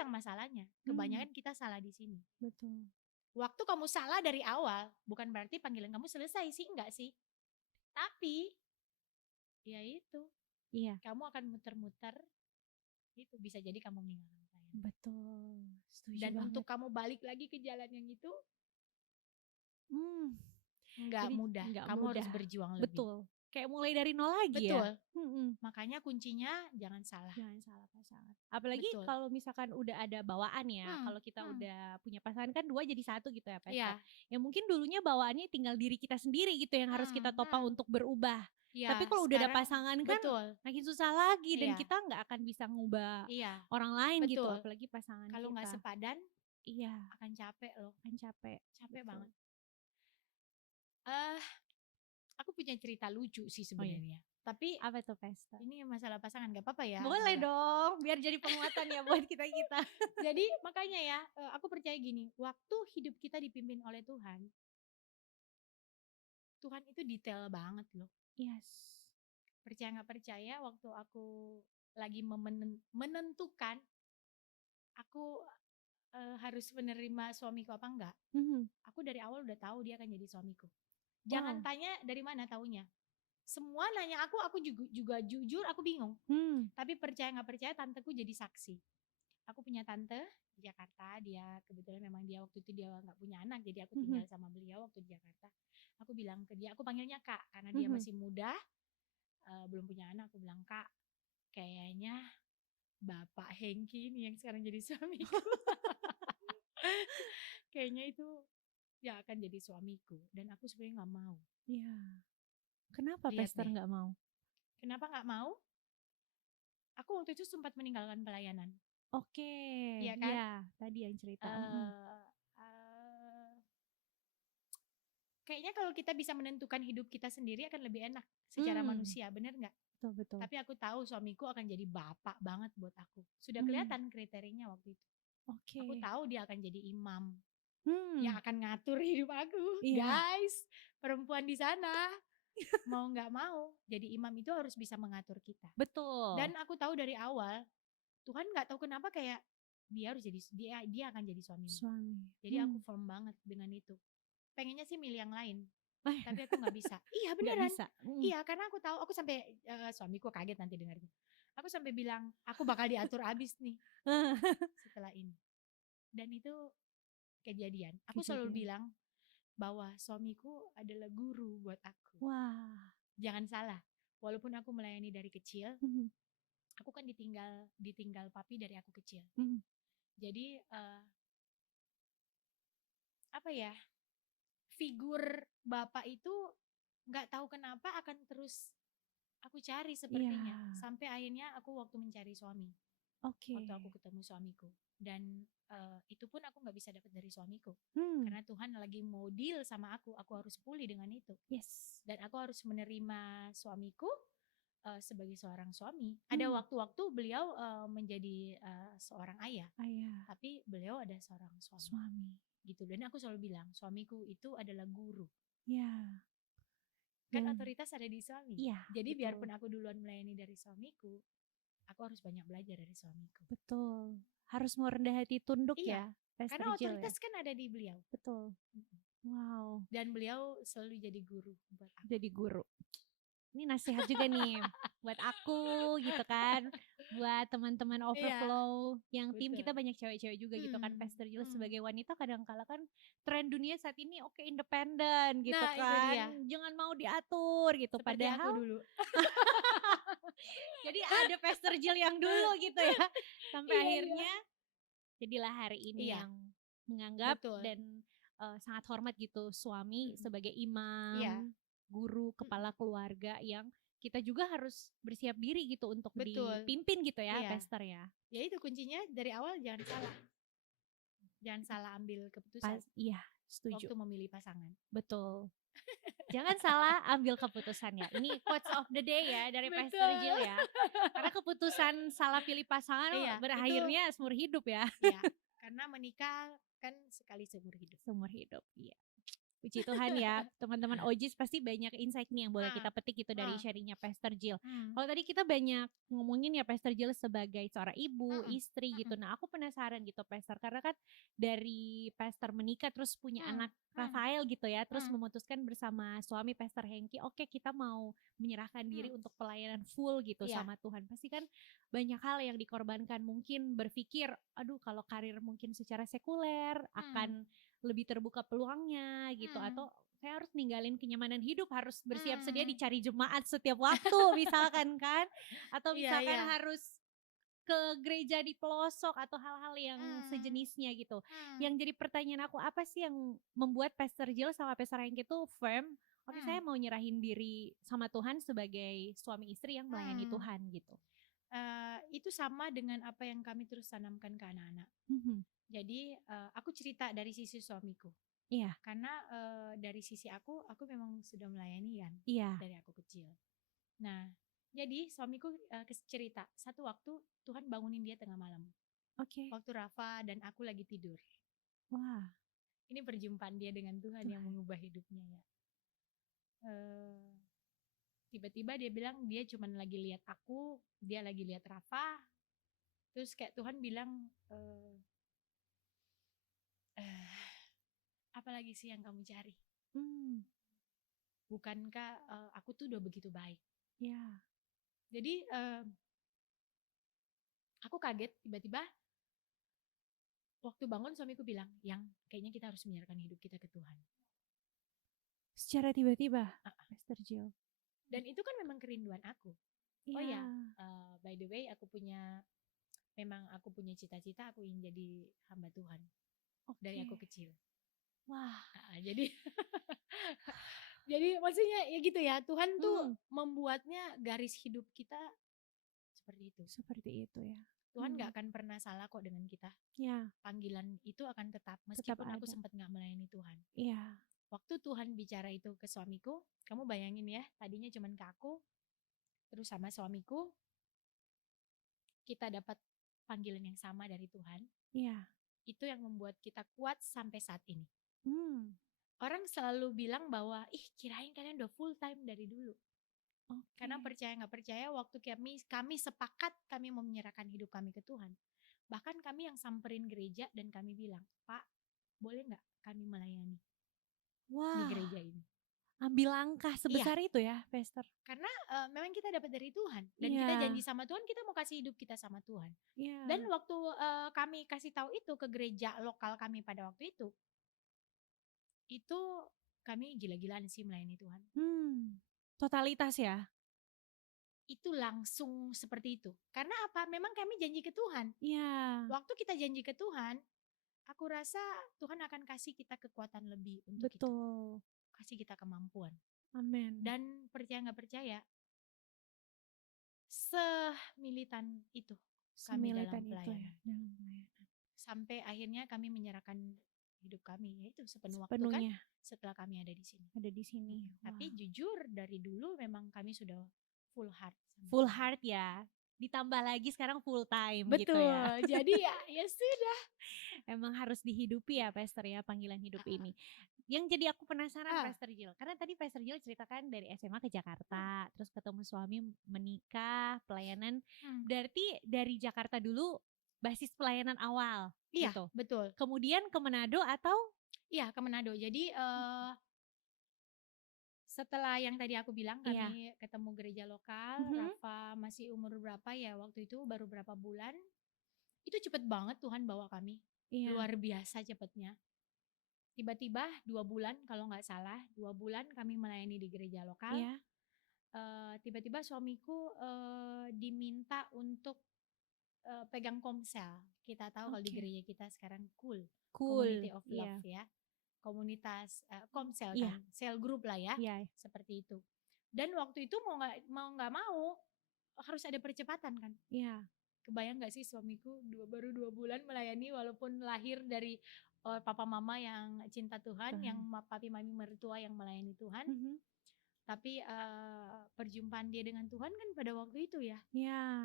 yang masalahnya. Kebanyakan kita salah di sini. Betul. Waktu kamu salah dari awal, bukan berarti panggilan kamu selesai sih, enggak sih. Tapi ya itu, Iya. kamu akan muter-muter, itu bisa jadi kamu meninggalkan pelayanan. Betul. Setuju Dan banget. untuk kamu balik lagi ke jalan yang itu, Jadi mudah. Kamu mudah. harus berjuang lebih. Betul. Kayak mulai dari nol lagi ya. Betul. Makanya kuncinya jangan salah. Jangan salah pasangan. Apalagi Betul. kalau misalkan udah ada bawaan ya. Kalau kita udah punya pasangan kan 2 jadi 1 gitu ya, Pesta. Ya mungkin dulunya bawaannya tinggal diri kita sendiri gitu yang harus kita topang untuk berubah. Ya, tapi kalau udah ada pasangan kan makin susah lagi dan kita nggak akan bisa ngubah orang lain gitu, apalagi pasangan kalau nggak sepadan, iya akan capek loh, capek banget. Aku punya cerita lucu sih sebenarnya. Tapi apa tuh, Pesta? Ini masalah pasangan, nggak apa-apa ya? Boleh dong, biar jadi penguatan ya buat kita. Jadi makanya ya, aku percaya gini, waktu hidup kita dipimpin oleh Tuhan, Tuhan itu detail banget loh. Yes. Percaya nggak percaya, waktu aku lagi menentukan aku harus menerima suamiku apa enggak, aku dari awal udah tahu dia akan jadi suamiku. Jangan tanya dari mana taunya. Semua nanya aku juga jujur aku bingung. Tapi percaya nggak percaya, tanteku jadi saksi. Aku punya tante di Jakarta, dia kebetulan memang dia waktu itu dia nggak punya anak, jadi aku tinggal sama beliau waktu di Jakarta. Aku bilang ke dia, aku panggilnya Kak karena dia masih muda, belum punya anak. Aku bilang, Kak, kayaknya Bapak Hengki ini yang sekarang jadi suamiku. Kayaknya itu ya akan jadi suamiku, dan aku sebenarnya nggak mau. Iya. Kenapa Pester nggak mau? Kenapa nggak mau? Aku waktu itu sempat meninggalkan pelayanan. Oke. Iya kan? Ya, tadi yang cerita. Kayaknya kalau kita bisa menentukan hidup kita sendiri akan lebih enak secara manusia, bener nggak? Betul. Tapi aku tahu suamiku akan jadi bapak banget buat aku. Sudah kelihatan kriterianya waktu itu. Aku tahu dia akan jadi imam yang akan ngatur hidup aku. Guys, perempuan di sana mau nggak mau jadi imam itu harus bisa mengatur kita. Betul. Dan aku tahu dari awal Tuhan nggak tahu kenapa kayak dia harus jadi dia akan jadi suami. Jadi aku firm banget dengan itu. Pengennya sih milih yang lain, tapi aku nggak bisa. Iya beneran. Iya, karena aku tahu, aku sampai suamiku kaget nanti dengarnya. Aku sampai bilang aku bakal diatur abis nih setelah ini. Dan itu kejadian. Aku selalu bilang bahwa suamiku adalah guru buat aku. Wah. Jangan salah. Walaupun aku melayani dari kecil, aku kan ditinggal papi dari aku kecil. Jadi apa ya? Figur bapak itu nggak tahu kenapa akan terus aku cari sepertinya. Sampai akhirnya aku waktu mencari suami. Waktu aku ketemu suamiku. Dan itu pun aku nggak bisa dapat dari suamiku. Karena Tuhan lagi mau deal sama aku harus pulih dengan itu. Dan aku harus menerima suamiku sebagai seorang suami. Ada waktu-waktu beliau menjadi seorang ayah. Tapi beliau ada seorang suami. Gitu. Dan aku selalu bilang suamiku itu adalah guru. Kan otoritas ada di suami. Jadi betul. Biarpun aku duluan melayani dari suamiku, aku harus banyak belajar dari suamiku. Betul. Harus mau rendah hati tunduk ya. Karena otoritas kan ada di beliau. Betul. Wow. Dan beliau selalu jadi guru buat aku. Jadi guru. Ini nasihat juga nih buat aku gitu kan, buat teman-teman Overflow yang tim kita banyak cewek-cewek juga gitu kan. Pastor Jill sebagai wanita kadang-kala kan tren dunia saat ini independen gitu kan, jangan mau diatur gitu. Seperti padahal aku dulu. Jadi ada Pastor Jill yang dulu gitu ya, sampai akhirnya jadilah hari ini yang menganggap dan sangat hormat gitu suami sebagai imam, guru, kepala keluarga yang kita juga harus bersiap diri gitu untuk dipimpin gitu ya, Pastor ya. Ya itu kuncinya dari awal jangan salah ambil keputusan. Iya, setuju. Waktu memilih pasangan. Betul. Jangan salah ambil keputusan ya. Ini quotes of the day ya dari Pastor Jill ya. Karena keputusan salah pilih pasangan berakhirnya seumur hidup ya. Iya. Karena menikah kan sekali seumur hidup. Seumur hidup, iya. Puji Tuhan ya, teman-teman OJIS pasti banyak insight nih yang boleh kita petik gitu dari sharingnya Pastor Jill. Kalau tadi kita banyak ngomongin ya Pastor Jill sebagai seorang ibu, istri gitu. Nah aku penasaran gitu Pastor, karena kan dari Pastor menikah terus punya anak Rafael gitu ya, terus memutuskan bersama suami Pastor Hengki, oke kita mau menyerahkan diri untuk pelayanan full gitu sama Tuhan. Pasti kan banyak hal yang dikorbankan, mungkin berpikir, aduh kalau karir mungkin secara sekuler akan lebih terbuka peluangnya gitu, atau saya harus ninggalin kenyamanan hidup, harus bersiap sedia dicari jemaat setiap waktu misalkan kan, atau misalkan harus ke gereja di pelosok atau hal-hal yang sejenisnya gitu. Yang jadi pertanyaan aku, apa sih yang membuat Pastor Jill sama Pastor Hengki itu firm, oke saya mau nyerahin diri sama Tuhan sebagai suami istri yang melayani Tuhan gitu. Itu sama dengan apa yang kami terus tanamkan ke anak-anak. Jadi aku cerita dari sisi suamiku. Iya. Karena dari sisi aku memang sudah melayani kan. Iya. Dari aku kecil. Nah, jadi suamiku cerita satu waktu Tuhan bangunin dia tengah malam. Oke. Waktu Rafa dan aku lagi tidur. Wah. Ini perjumpaan dia dengan Tuhan yang mengubah hidupnya ya. Tiba-tiba dia bilang dia cuma lagi lihat aku, dia lagi lihat Rafa. Terus kayak Tuhan bilang, apa lagi sih yang kamu cari? Bukankah aku tuh udah begitu baik? Ya. Jadi aku kaget tiba-tiba waktu bangun suamiku bilang, yang kayaknya kita harus menyerahkan hidup kita ke Tuhan. Secara tiba-tiba, Pastor Jill. Dan itu kan memang kerinduan aku. Oh ya, by the way aku punya cita-cita, aku ingin jadi hamba Tuhan. Dari aku kecil. Wah, jadi jadi maksudnya ya gitu ya, Tuhan tuh membuatnya garis hidup kita seperti itu. Seperti itu ya. Tuhan gak akan pernah salah kok dengan kita. Ya. Panggilan itu akan tetap meskipun aku sempat gak melayani Tuhan. Iya. Waktu Tuhan bicara itu ke suamiku, kamu bayangin ya, tadinya cuman ke aku, terus sama suamiku, kita dapat panggilan yang sama dari Tuhan. Iya. Itu yang membuat kita kuat sampai saat ini. Orang selalu bilang bahwa, kirain kalian udah full time dari dulu. Karena percaya gak percaya, waktu kami sepakat kami mau menyerahkan hidup kami ke Tuhan. Bahkan kami yang samperin gereja dan kami bilang, Pak, boleh gak kami melayani di gereja ini? Ambil langkah sebesar itu ya, Pastor. Karena memang kita dapat dari Tuhan. Dan kita janji sama Tuhan, kita mau kasih hidup kita sama Tuhan. Dan waktu kami kasih tahu itu ke gereja lokal kami pada waktu itu kami gila-gilaan sih melayani Tuhan. Totalitas ya? Itu langsung seperti itu. Karena apa? Memang kami janji ke Tuhan. Waktu kita janji ke Tuhan, aku rasa Tuhan akan kasih kita kekuatan lebih untuk itu. Kasih kita kemampuan. Amin. Dan percaya gak percaya, semilitan itu kami dalam pelayanan. Sampai akhirnya kami menyerahkan hidup kami, yaitu sepenuhnya waktu kan setelah kami ada di sini. Tapi jujur dari dulu memang kami sudah full heart. Full heart ya. Ditambah lagi sekarang full time. Betul. Gitu ya. Jadi ya sudah. Emang harus dihidupi ya Pastor ya, panggilan hidup ini. Yang jadi aku penasaran Pastor Jill, karena tadi Pastor Jill ceritakan dari SMA ke Jakarta, terus ketemu suami, menikah, pelayanan. Berarti dari Jakarta dulu basis pelayanan awal. Iya, gitu. betul. Kemudian ke Manado atau? Iya, ke Manado. Jadi setelah yang tadi aku bilang kami ketemu gereja lokal, Rafa masih umur berapa ya waktu itu, baru berapa bulan. Itu cepet banget Tuhan bawa kami. Luar biasa cepetnya. Tiba-tiba 2 bulan kalau gak salah, 2 bulan kami melayani di gereja lokal. Tiba-tiba suamiku diminta untuk pegang komsel. Kita tahu kalau di gereja kita sekarang cool. Community of Love ya. Komunitas komsel kan, sel group lah ya. Seperti itu. Dan waktu itu mau gak mau harus ada percepatan kan. Kebayang gak sih suamiku baru 2 bulan melayani, walaupun lahir dari papa mama yang cinta Tuhan, yang papi mami mertua yang melayani Tuhan. Tapi perjumpaan dia dengan Tuhan kan pada waktu itu ya.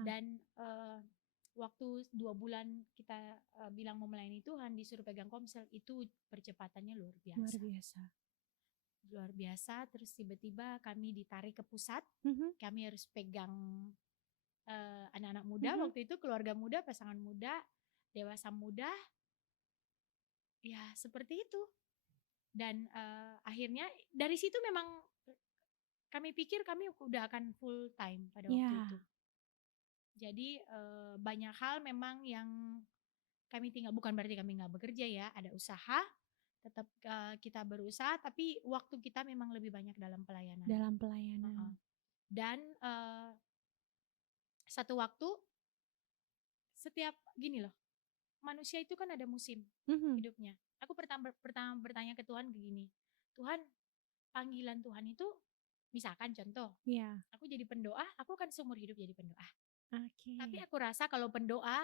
Dan waktu 2 bulan kita bilang mau melayani Tuhan, disuruh pegang komsel, itu percepatannya luar Luar biasa. biasa. Luar biasa, terus tiba-tiba kami ditarik ke pusat, kami harus pegang anak-anak muda, waktu itu keluarga muda, pasangan muda, dewasa muda, ya seperti itu. Dan akhirnya dari situ memang kami pikir kami udah akan full time pada waktu itu. Jadi banyak hal memang yang kami tinggal, bukan berarti kami nggak bekerja ya, ada usaha, tetap kita berusaha, tapi waktu kita memang lebih banyak dalam pelayanan. Dalam pelayanan. Dan satu waktu, setiap gini loh, manusia itu kan ada musim hidupnya. Aku pertama bertanya ke Tuhan begini, Tuhan, panggilan Tuhan itu, misalkan contoh, aku jadi pendoa, aku akan seumur hidup jadi pendoa. Tapi aku rasa kalau pendoa,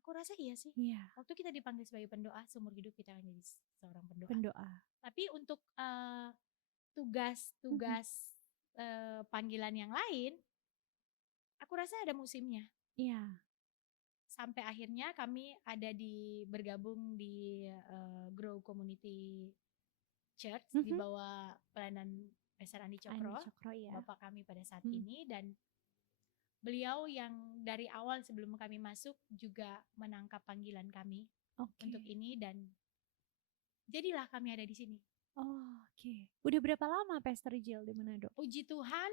aku rasa iya sih. Waktu kita dipanggil sebagai pendoa, seumur hidup kita akan jadi seorang pendoa. Tapi untuk tugas-tugas panggilan yang lain, aku rasa ada musimnya. Sampai akhirnya kami ada bergabung di Grow Community Church di bawah pelayanan Pastor Andi Cokro, Bapak kami pada saat ini, dan beliau yang dari awal sebelum kami masuk juga menangkap panggilan kami untuk ini, dan jadilah kami ada di sini. Udah berapa lama Pastor Jill di Manado? Puji Tuhan,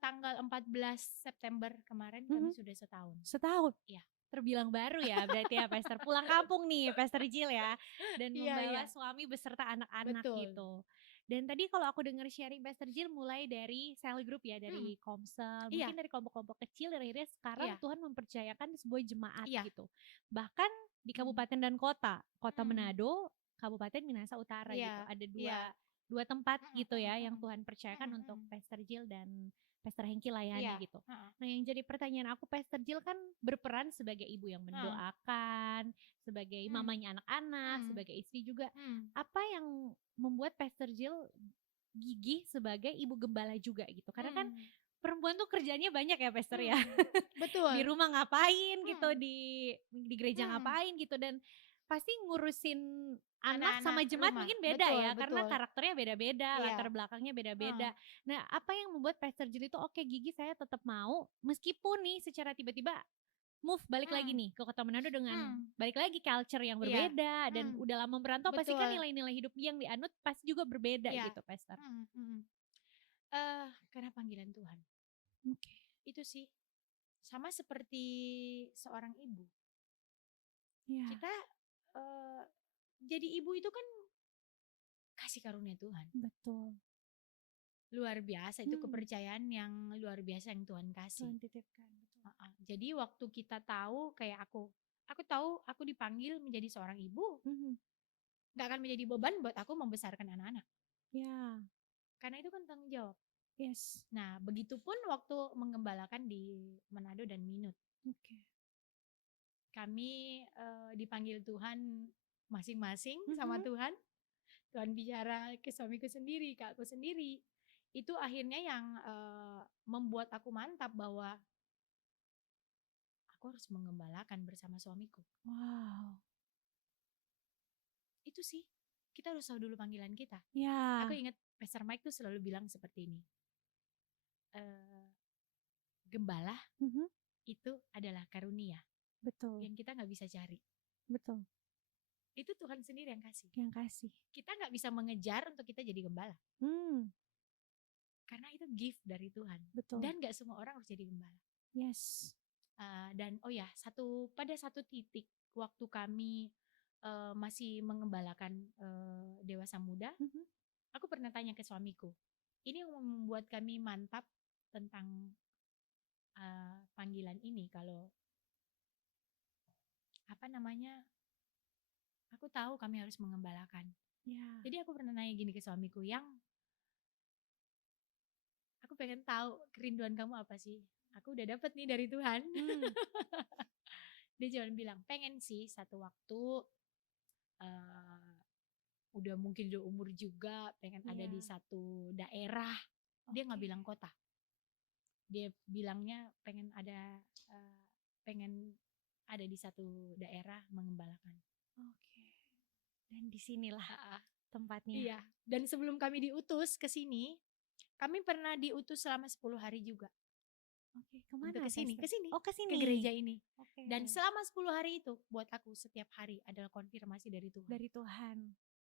tanggal 14 September kemarin kami sudah setahun. Setahun? Iya. Terbilang baru ya berarti ya Pastor. Pulang kampung nih Pastor Jill ya. Dan membawa suami beserta anak-anak gitu. Dan tadi kalau aku dengar sharing Pastor Jill mulai dari cell group ya, dari komsel, mungkin dari kelompok-kelompok kecil, dan akhirnya sekarang Tuhan mempercayakan sebuah jemaat gitu. Bahkan di kabupaten dan kota Manado, Kabupaten Minahasa Utara gitu. Ada dua tempat gitu ya yang Tuhan percayakan untuk Pastor Jill dan Pastor Hengki layani gitu. Nah, yang jadi pertanyaan aku, Pastor Jill kan berperan sebagai ibu yang mendoakan, sebagai mamanya anak-anak, sebagai istri juga. Apa yang membuat Pastor Jill gigih sebagai ibu gembala juga gitu? Karena kan perempuan tuh kerjanya banyak ya Pastor ya. Betul. Di rumah ngapain gitu, di gereja ngapain gitu, dan pasti ngurusin anak sama jemaat mungkin beda ya, karena karakternya beda-beda, latar belakangnya beda-beda. Nah, apa yang membuat Pastor Jill itu oke Gigi, saya tetap mau meskipun nih secara tiba-tiba move balik lagi nih ke Kota Manado dengan balik lagi culture yang berbeda, dan udah lama merantau, pasti kan nilai-nilai hidup yang dianut pasti juga berbeda gitu Pastor. Karena panggilan Tuhan. Itu sih sama seperti seorang ibu. Kita jadi ibu itu kan kasih karunia Tuhan. Betul. Luar biasa, itu kepercayaan yang luar biasa yang Tuhan kasih. Tuhan titipkan. Jadi waktu kita tahu, kayak aku tahu aku dipanggil menjadi seorang ibu, gak akan menjadi beban buat aku membesarkan anak-anak. Karena itu kan tanggung jawab. Nah, begitupun waktu menggembalakan di Manado dan Minut. Kami dipanggil Tuhan masing-masing sama Tuhan. Tuhan bicara ke suamiku sendiri, ke aku sendiri. Itu akhirnya yang membuat aku mantap bahwa aku harus menggembalakan bersama suamiku. Itu sih, kita harus tahu dulu panggilan kita. Aku ingat Pastor Mike tuh selalu bilang seperti ini. Gembala itu adalah karunia. Betul. Yang kita gak bisa cari. Betul. Itu Tuhan sendiri yang kasih. Kita gak bisa mengejar untuk kita jadi gembala. Karena itu gift dari Tuhan. Betul. Dan gak semua orang harus jadi gembala. Dan pada satu titik waktu kami masih mengembalakan dewasa muda, aku pernah tanya ke suamiku, ini yang membuat kami mantap tentang panggilan ini, kalau aku tahu kami harus mengembalakan. Jadi aku pernah nanya gini ke suamiku, yang aku pengen tahu kerinduan kamu apa sih? Aku udah dapet nih dari Tuhan. Dia cuma bilang, pengen sih satu waktu udah mungkin udah umur juga, pengen ada di satu daerah. Dia gak bilang kota. Dia bilangnya pengen ada pengen ada di satu daerah mengembalakan. Oke. Dan disinilah tempatnya. Iya. Dan sebelum kami diutus ke sini, kami pernah diutus selama 10 hari juga. Oke, kemana? Untuk ke sini, Oh, ke sini. ke gereja ini. Oke. Dan selama 10 hari itu buat aku setiap hari adalah konfirmasi dari Tuhan. Dari Tuhan.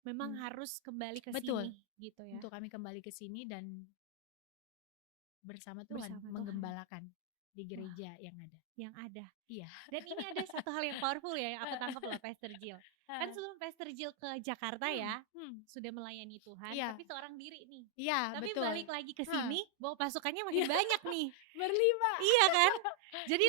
Memang harus kembali ke Betul. sini gitu ya. Untuk kami kembali ke sini dan bersama Tuhan Bersama menggembalakan di gereja yang ada. Iya. Dan ini ada satu hal yang powerful ya yang aku tangkap loh Pastor Jill. Kan sebelum Pastor Jill ke Jakarta ya, sudah melayani Tuhan, tapi seorang diri nih. Iya, tapi betul. balik lagi ke sini, bawa pasukannya makin banyak nih. Berlimpah. Iya kan? Jadi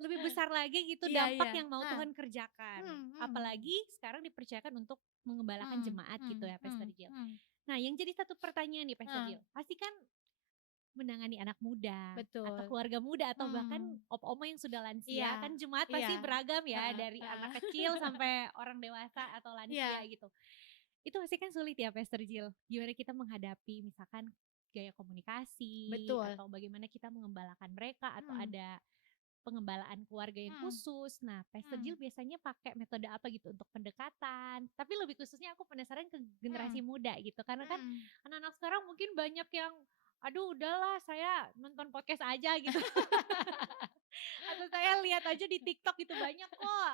lebih besar lagi gitu dampak yang mau Tuhan kerjakan. Apalagi sekarang dipercayakan untuk mengembalakan jemaat gitu ya Pastor Jill. Nah, yang jadi satu pertanyaan nih Pastor Jill, pasti kan menangani anak muda, atau keluarga muda, atau bahkan op-oma yang sudah lansia, kan jemaat pasti beragam ya, dari anak kecil sampai orang dewasa atau lansia gitu. Itu pasti kan sulit ya Pastor Jill, gimana kita menghadapi misalkan gaya komunikasi, atau bagaimana kita mengembalakan mereka, atau ada pengembalaan keluarga yang khusus. Nah, Pastor Jill biasanya pakai metode apa gitu untuk pendekatan? Tapi lebih khususnya aku penasaran ke generasi muda gitu, karena kan anak-anak sekarang mungkin banyak yang aduh udahlah saya nonton podcast aja gitu. Atau saya lihat aja di TikTok gitu banyak kok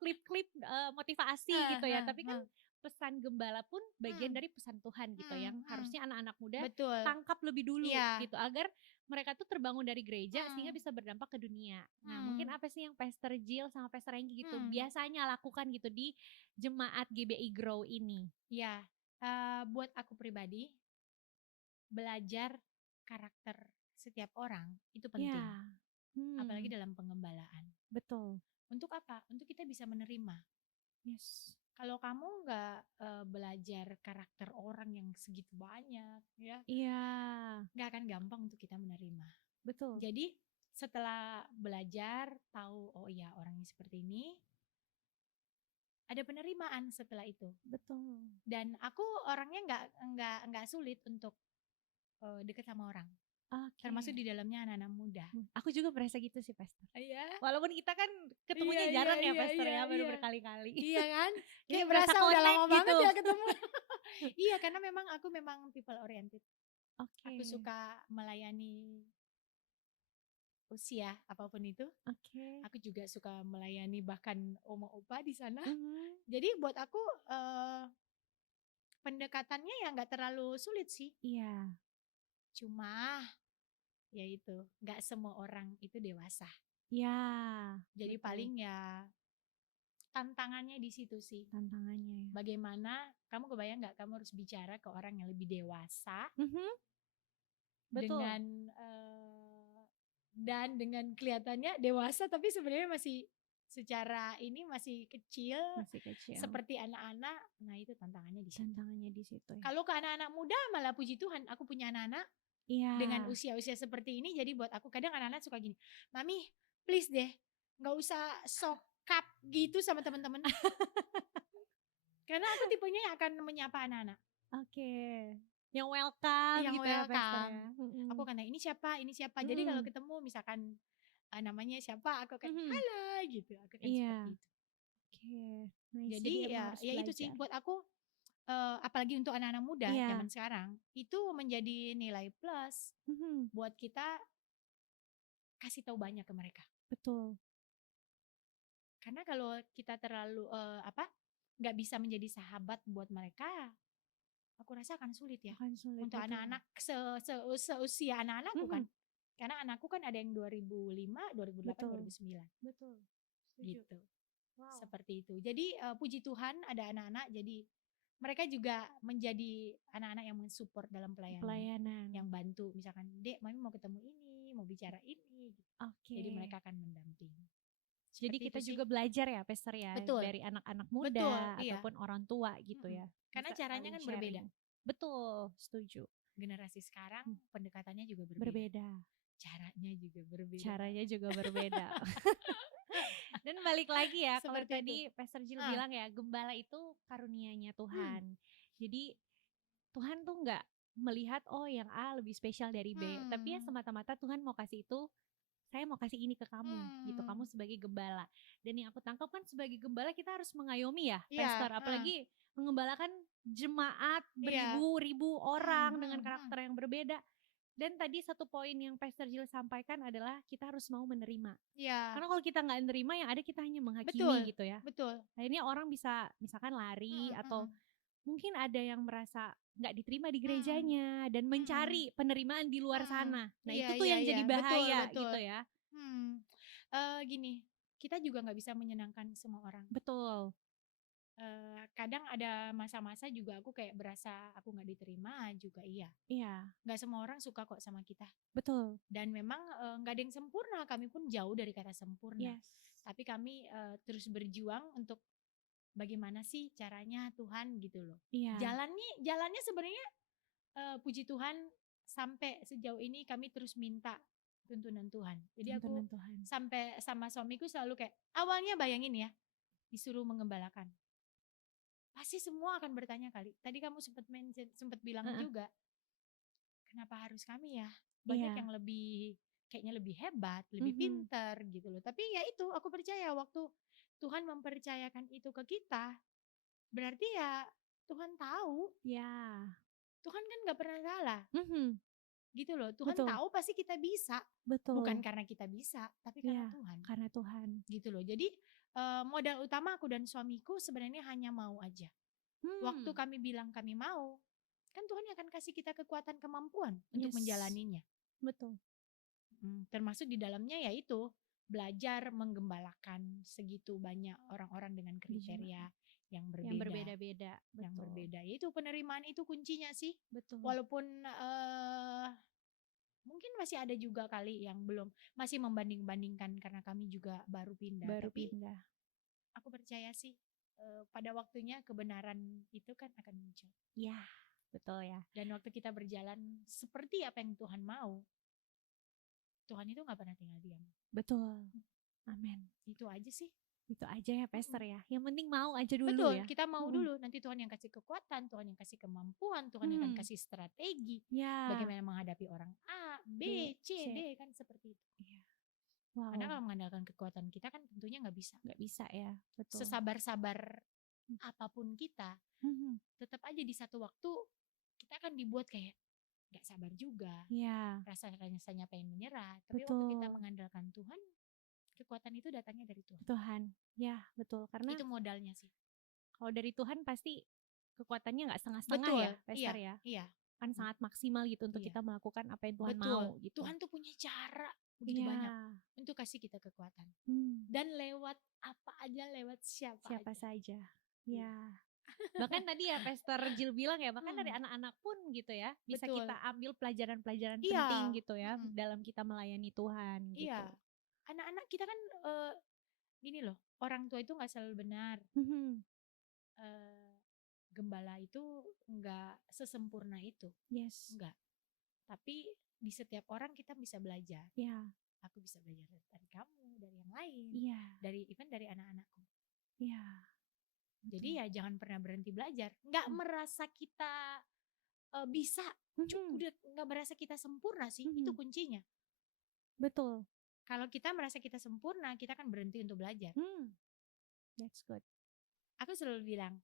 klip-klip motivasi gitu ya. Tapi kan pesan gembala pun bagian dari pesan Tuhan gitu yang harusnya anak-anak muda tangkap lebih dulu gitu agar mereka tuh terbangun dari gereja sehingga bisa berdampak ke dunia. Nah, mungkin apa sih yang Pastor Jill sama Pastor Hengki gitu biasanya lakukan gitu di jemaat GBI Grow ini? Ya, buat aku pribadi belajar karakter setiap orang itu penting. Apalagi dalam pengembalaan. Betul. Untuk apa? Untuk kita bisa menerima. Yes. Kalau kamu nggak belajar karakter orang yang segitu banyak, ya, nggak akan gampang untuk kita menerima. Betul. Jadi setelah belajar tahu, oh iya orangnya seperti ini, ada penerimaan setelah itu. Betul. Dan aku orangnya nggak sulit untuk deket sama orang. Termasuk di dalamnya anak-anak muda. Aku juga merasa gitu sih Pastor. Iya. Walaupun kita kan ketemunya jarang ya Pastor ya, baru berkali-kali. Iya kan? Kayak berasa udah lama gitu. banget ya ketemu. Iya, karena aku memang people oriented. Aku suka melayani usia apapun itu. Aku juga suka melayani bahkan oma opa di sana. Jadi buat aku pendekatannya ya nggak terlalu sulit sih. Iya. Cuma ya itu nggak semua orang itu dewasa. Iya. Jadi paling ya tantangannya di situ sih. Tantangannya. Bagaimana kamu kebayang nggak kamu harus bicara ke orang yang lebih dewasa dengan kelihatannya dewasa tapi sebenarnya masih secara ini masih kecil. Seperti anak-anak. Nah, itu tantangannya di situ. Ya. Kalau ke anak-anak muda malah puji Tuhan aku punya anak-anak dengan usia-usia seperti ini. Jadi buat aku kadang anak-anak suka gini, "Mami, please deh, nggak usah sokap gitu sama teman-teman." Karena aku tipenya yang akan menyapa anak-anak. Yang welcome gitu ya Pastor ya. Aku akan tanya, ini siapa. Jadi kalau ketemu misalkan namanya siapa, aku akan halo gitu. Aku akan seperti itu. Jadi ya itu sih buat aku apalagi untuk anak-anak muda zaman sekarang itu menjadi nilai plus buat kita kasih tahu banyak ke mereka. Betul. Karena kalau kita terlalu nggak bisa menjadi sahabat buat mereka, aku rasa akan sulit ya. Untuk anak-anak seusia anak-anakku kan. Karena anakku kan ada yang 2005, 2008, 2009. Betul. Gitu. Wow. Seperti itu. Jadi puji Tuhan ada anak-anak jadi mereka juga menjadi anak-anak yang mensupport dalam pelayanan. Yang bantu misalkan, "Dek, Mami mau ketemu ini, mau bicara ini." Gitu. Jadi mereka akan mendampingi. Jadi kita juga belajar ya Pastor ya. Dari anak-anak muda ataupun orang tua gitu ya. Karena caranya kan berbeda. Betul, setuju. Generasi sekarang pendekatannya juga berbeda. Caranya juga berbeda. Dan balik lagi ya, kalau tadi Pastor Jill bilang ya, gembala itu karunianya Tuhan. Jadi Tuhan tuh gak melihat oh yang A lebih spesial dari B, tapi ya semata-mata Tuhan mau kasih itu saya mau kasih ini ke kamu gitu, kamu sebagai gembala. Dan yang aku tangkap kan sebagai gembala kita harus mengayomi ya, pastor, apalagi mengembalakan jemaat beribu-ribu orang dengan karakter yang berbeda. Dan tadi satu poin yang Pastor Jill sampaikan adalah kita harus mau menerima. Karena kalau kita nggak menerima, yang ada kita hanya menghakimi gitu ya. Akhirnya orang bisa misalkan lari atau mungkin ada yang merasa nggak diterima di gerejanya dan mencari penerimaan di luar sana. Nah itu tuh yang jadi bahaya gitu ya. Gini, kita juga nggak bisa menyenangkan semua orang. Betul. Kadang ada masa-masa juga aku kayak berasa aku nggak diterima juga nggak semua orang suka kok sama kita. Betul. Dan memang nggak ada yang sempurna, kami pun jauh dari kata sempurna. Tapi kami terus berjuang untuk bagaimana sih caranya Tuhan gitu loh. Jalannya sebenarnya puji Tuhan sampai sejauh ini kami terus minta tuntunan Tuhan. Jadi aku sampai sama suamiku selalu kayak awalnya bayangin ya disuruh mengembalakan. Pasti semua akan bertanya kali. Tadi kamu sempat bilang juga, kenapa harus kami ya? Banyak yang kayaknya lebih hebat, lebih pintar gitu loh. Tapi ya itu, aku percaya waktu Tuhan mempercayakan itu ke kita, berarti ya Tuhan tahu. Tuhan kan gak pernah salah. Gitu loh, Tuhan tahu pasti kita bisa. Bukan karena kita bisa, tapi karena Tuhan. Karena Tuhan. Gitu loh, jadi modal utama aku dan suamiku sebenarnya hanya mau aja. Waktu kami bilang kami mau, kan Tuhan akan kasih kita kekuatan, kemampuan untuk menjalaninya. Betul. Termasuk di dalamnya yaitu belajar menggembalakan segitu banyak orang-orang dengan kriteria yang berbeda-beda. Yang berbeda. Itu penerimaan itu kuncinya sih. Betul. Walaupun mungkin masih ada juga kali yang belum, masih membanding-bandingkan karena kami juga baru pindah. Aku percaya sih pada waktunya kebenaran itu kan akan muncul. Ya, betul ya. Dan waktu kita berjalan seperti apa yang Tuhan mau, Tuhan itu gak pernah tinggal diam. Betul. Amin. Itu aja sih. Itu aja ya Pastor ya. Yang penting mau aja dulu. Betul, ya. Kita mau dulu. Nanti Tuhan yang kasih kekuatan, Tuhan yang kasih kemampuan, Tuhan yang akan kasih strategi. Bagaimana menghadapi orang A, B, C, D kan seperti itu. Karena kalau mengandalkan kekuatan kita kan tentunya gak bisa. Gak bisa ya. Betul. Sesabar-sabar apapun kita, tetap aja di satu waktu kita akan dibuat kayak gak sabar juga. Rasanya pengen menyerah. Tapi waktu kita mengandalkan Tuhan, kekuatan itu datangnya dari Tuhan. Ya betul. Karena itu modalnya sih. Kalau dari Tuhan pasti kekuatannya gak setengah-setengah ya Pastor ya. Iya. Kan sangat maksimal gitu untuk kita melakukan apa yang Tuhan mau gitu. Tuhan tuh punya cara begitu banyak untuk kasih kita kekuatan. Dan lewat apa aja, lewat siapa saja. Ya. Bahkan tadi ya Pastor Jill bilang ya, bahkan dari anak-anak pun gitu ya, bisa kita ambil pelajaran-pelajaran penting gitu ya dalam kita melayani Tuhan gitu. Anak-anak kita kan gini loh, orang tua itu gak selalu benar. Gembala itu gak sesempurna itu. Enggak. Tapi di setiap orang kita bisa belajar. Aku bisa belajar dari kamu, dari yang lain, dari anak-anakku. Jadi ya jangan pernah berhenti belajar. Gak merasa kita bisa, udah gak merasa kita sempurna sih, itu kuncinya. Betul. Kalau kita merasa kita sempurna, kita akan berhenti untuk belajar. That's good. Aku selalu bilang,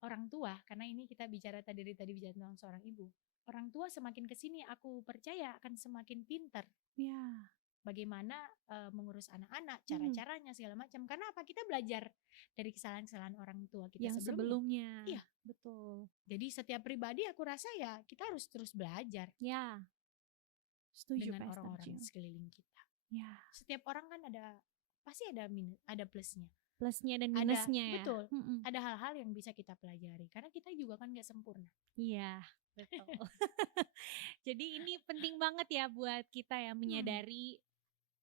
orang tua, karena ini kita bicara tadi bicara tentang seorang ibu. Orang tua semakin kesini aku percaya akan semakin pintar. Bagaimana mengurus anak-anak, cara-caranya segala macam. Karena apa? Kita belajar dari kesalahan-kesalahan orang tua kita yang sebelumnya. Iya, betul. Jadi setiap pribadi aku rasa ya kita harus terus belajar. Setuju dengan orang-orang sekeliling kita. Setiap orang kan pasti ada plusnya. Plusnya dan minusnya ya. Betul. Ada hal-hal yang bisa kita pelajari karena kita juga kan gak sempurna. Iya, betul. Jadi ini penting banget ya buat kita ya menyadari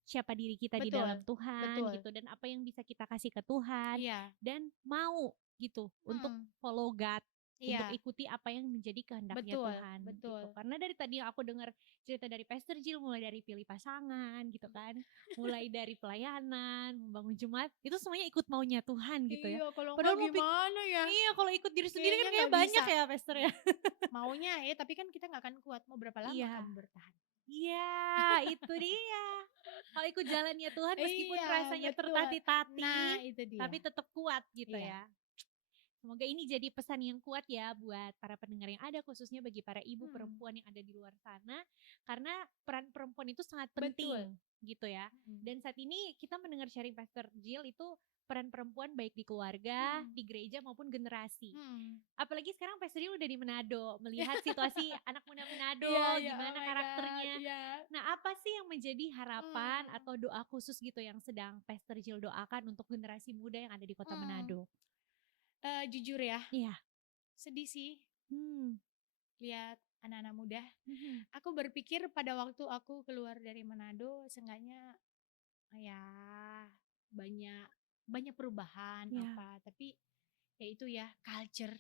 siapa diri kita di dalam Tuhan gitu, dan apa yang bisa kita kasih ke Tuhan dan mau gitu untuk follow God. Untuk ikuti apa yang menjadi kehendaknya Tuhan. Gitu. Karena dari tadi yang aku dengar cerita dari Pastor Jill, mulai dari pilih pasangan gitu kan, mulai dari pelayanan, membangun jemaat, itu semuanya ikut maunya Tuhan gitu ya. Kalau gimana ya? Iya, kalau ikut diri sendiri kan kayak banyak ya Pastor ya. Maunya tapi kan kita gak akan kuat. Mau berapa lama kamu bertahan? Iya, itu dia. Kalau ikut jalannya Tuhan meskipun Iya, rasanya betul. tertatih-tatih, Nah, itu dia. tapi tetap kuat gitu Iya. ya. Semoga ini jadi pesan yang kuat ya buat para pendengar yang ada, khususnya bagi para ibu perempuan yang ada di luar sana. Karena peran perempuan itu sangat penting gitu ya. Dan saat ini kita mendengar sharing Pastor Jill itu peran perempuan baik di keluarga, di gereja maupun generasi. Apalagi sekarang Pastor Jill udah di Manado, melihat situasi anak muda Manado, gimana karakternya. Nah, apa sih yang menjadi harapan atau doa khusus gitu yang sedang Pastor Jill doakan untuk generasi muda yang ada di kota Manado? Jujur ya, Iya. sedih sih lihat anak-anak muda. Aku berpikir pada waktu aku keluar dari Manado, seenggaknya ya banyak perubahan apa, tapi ya itu ya culture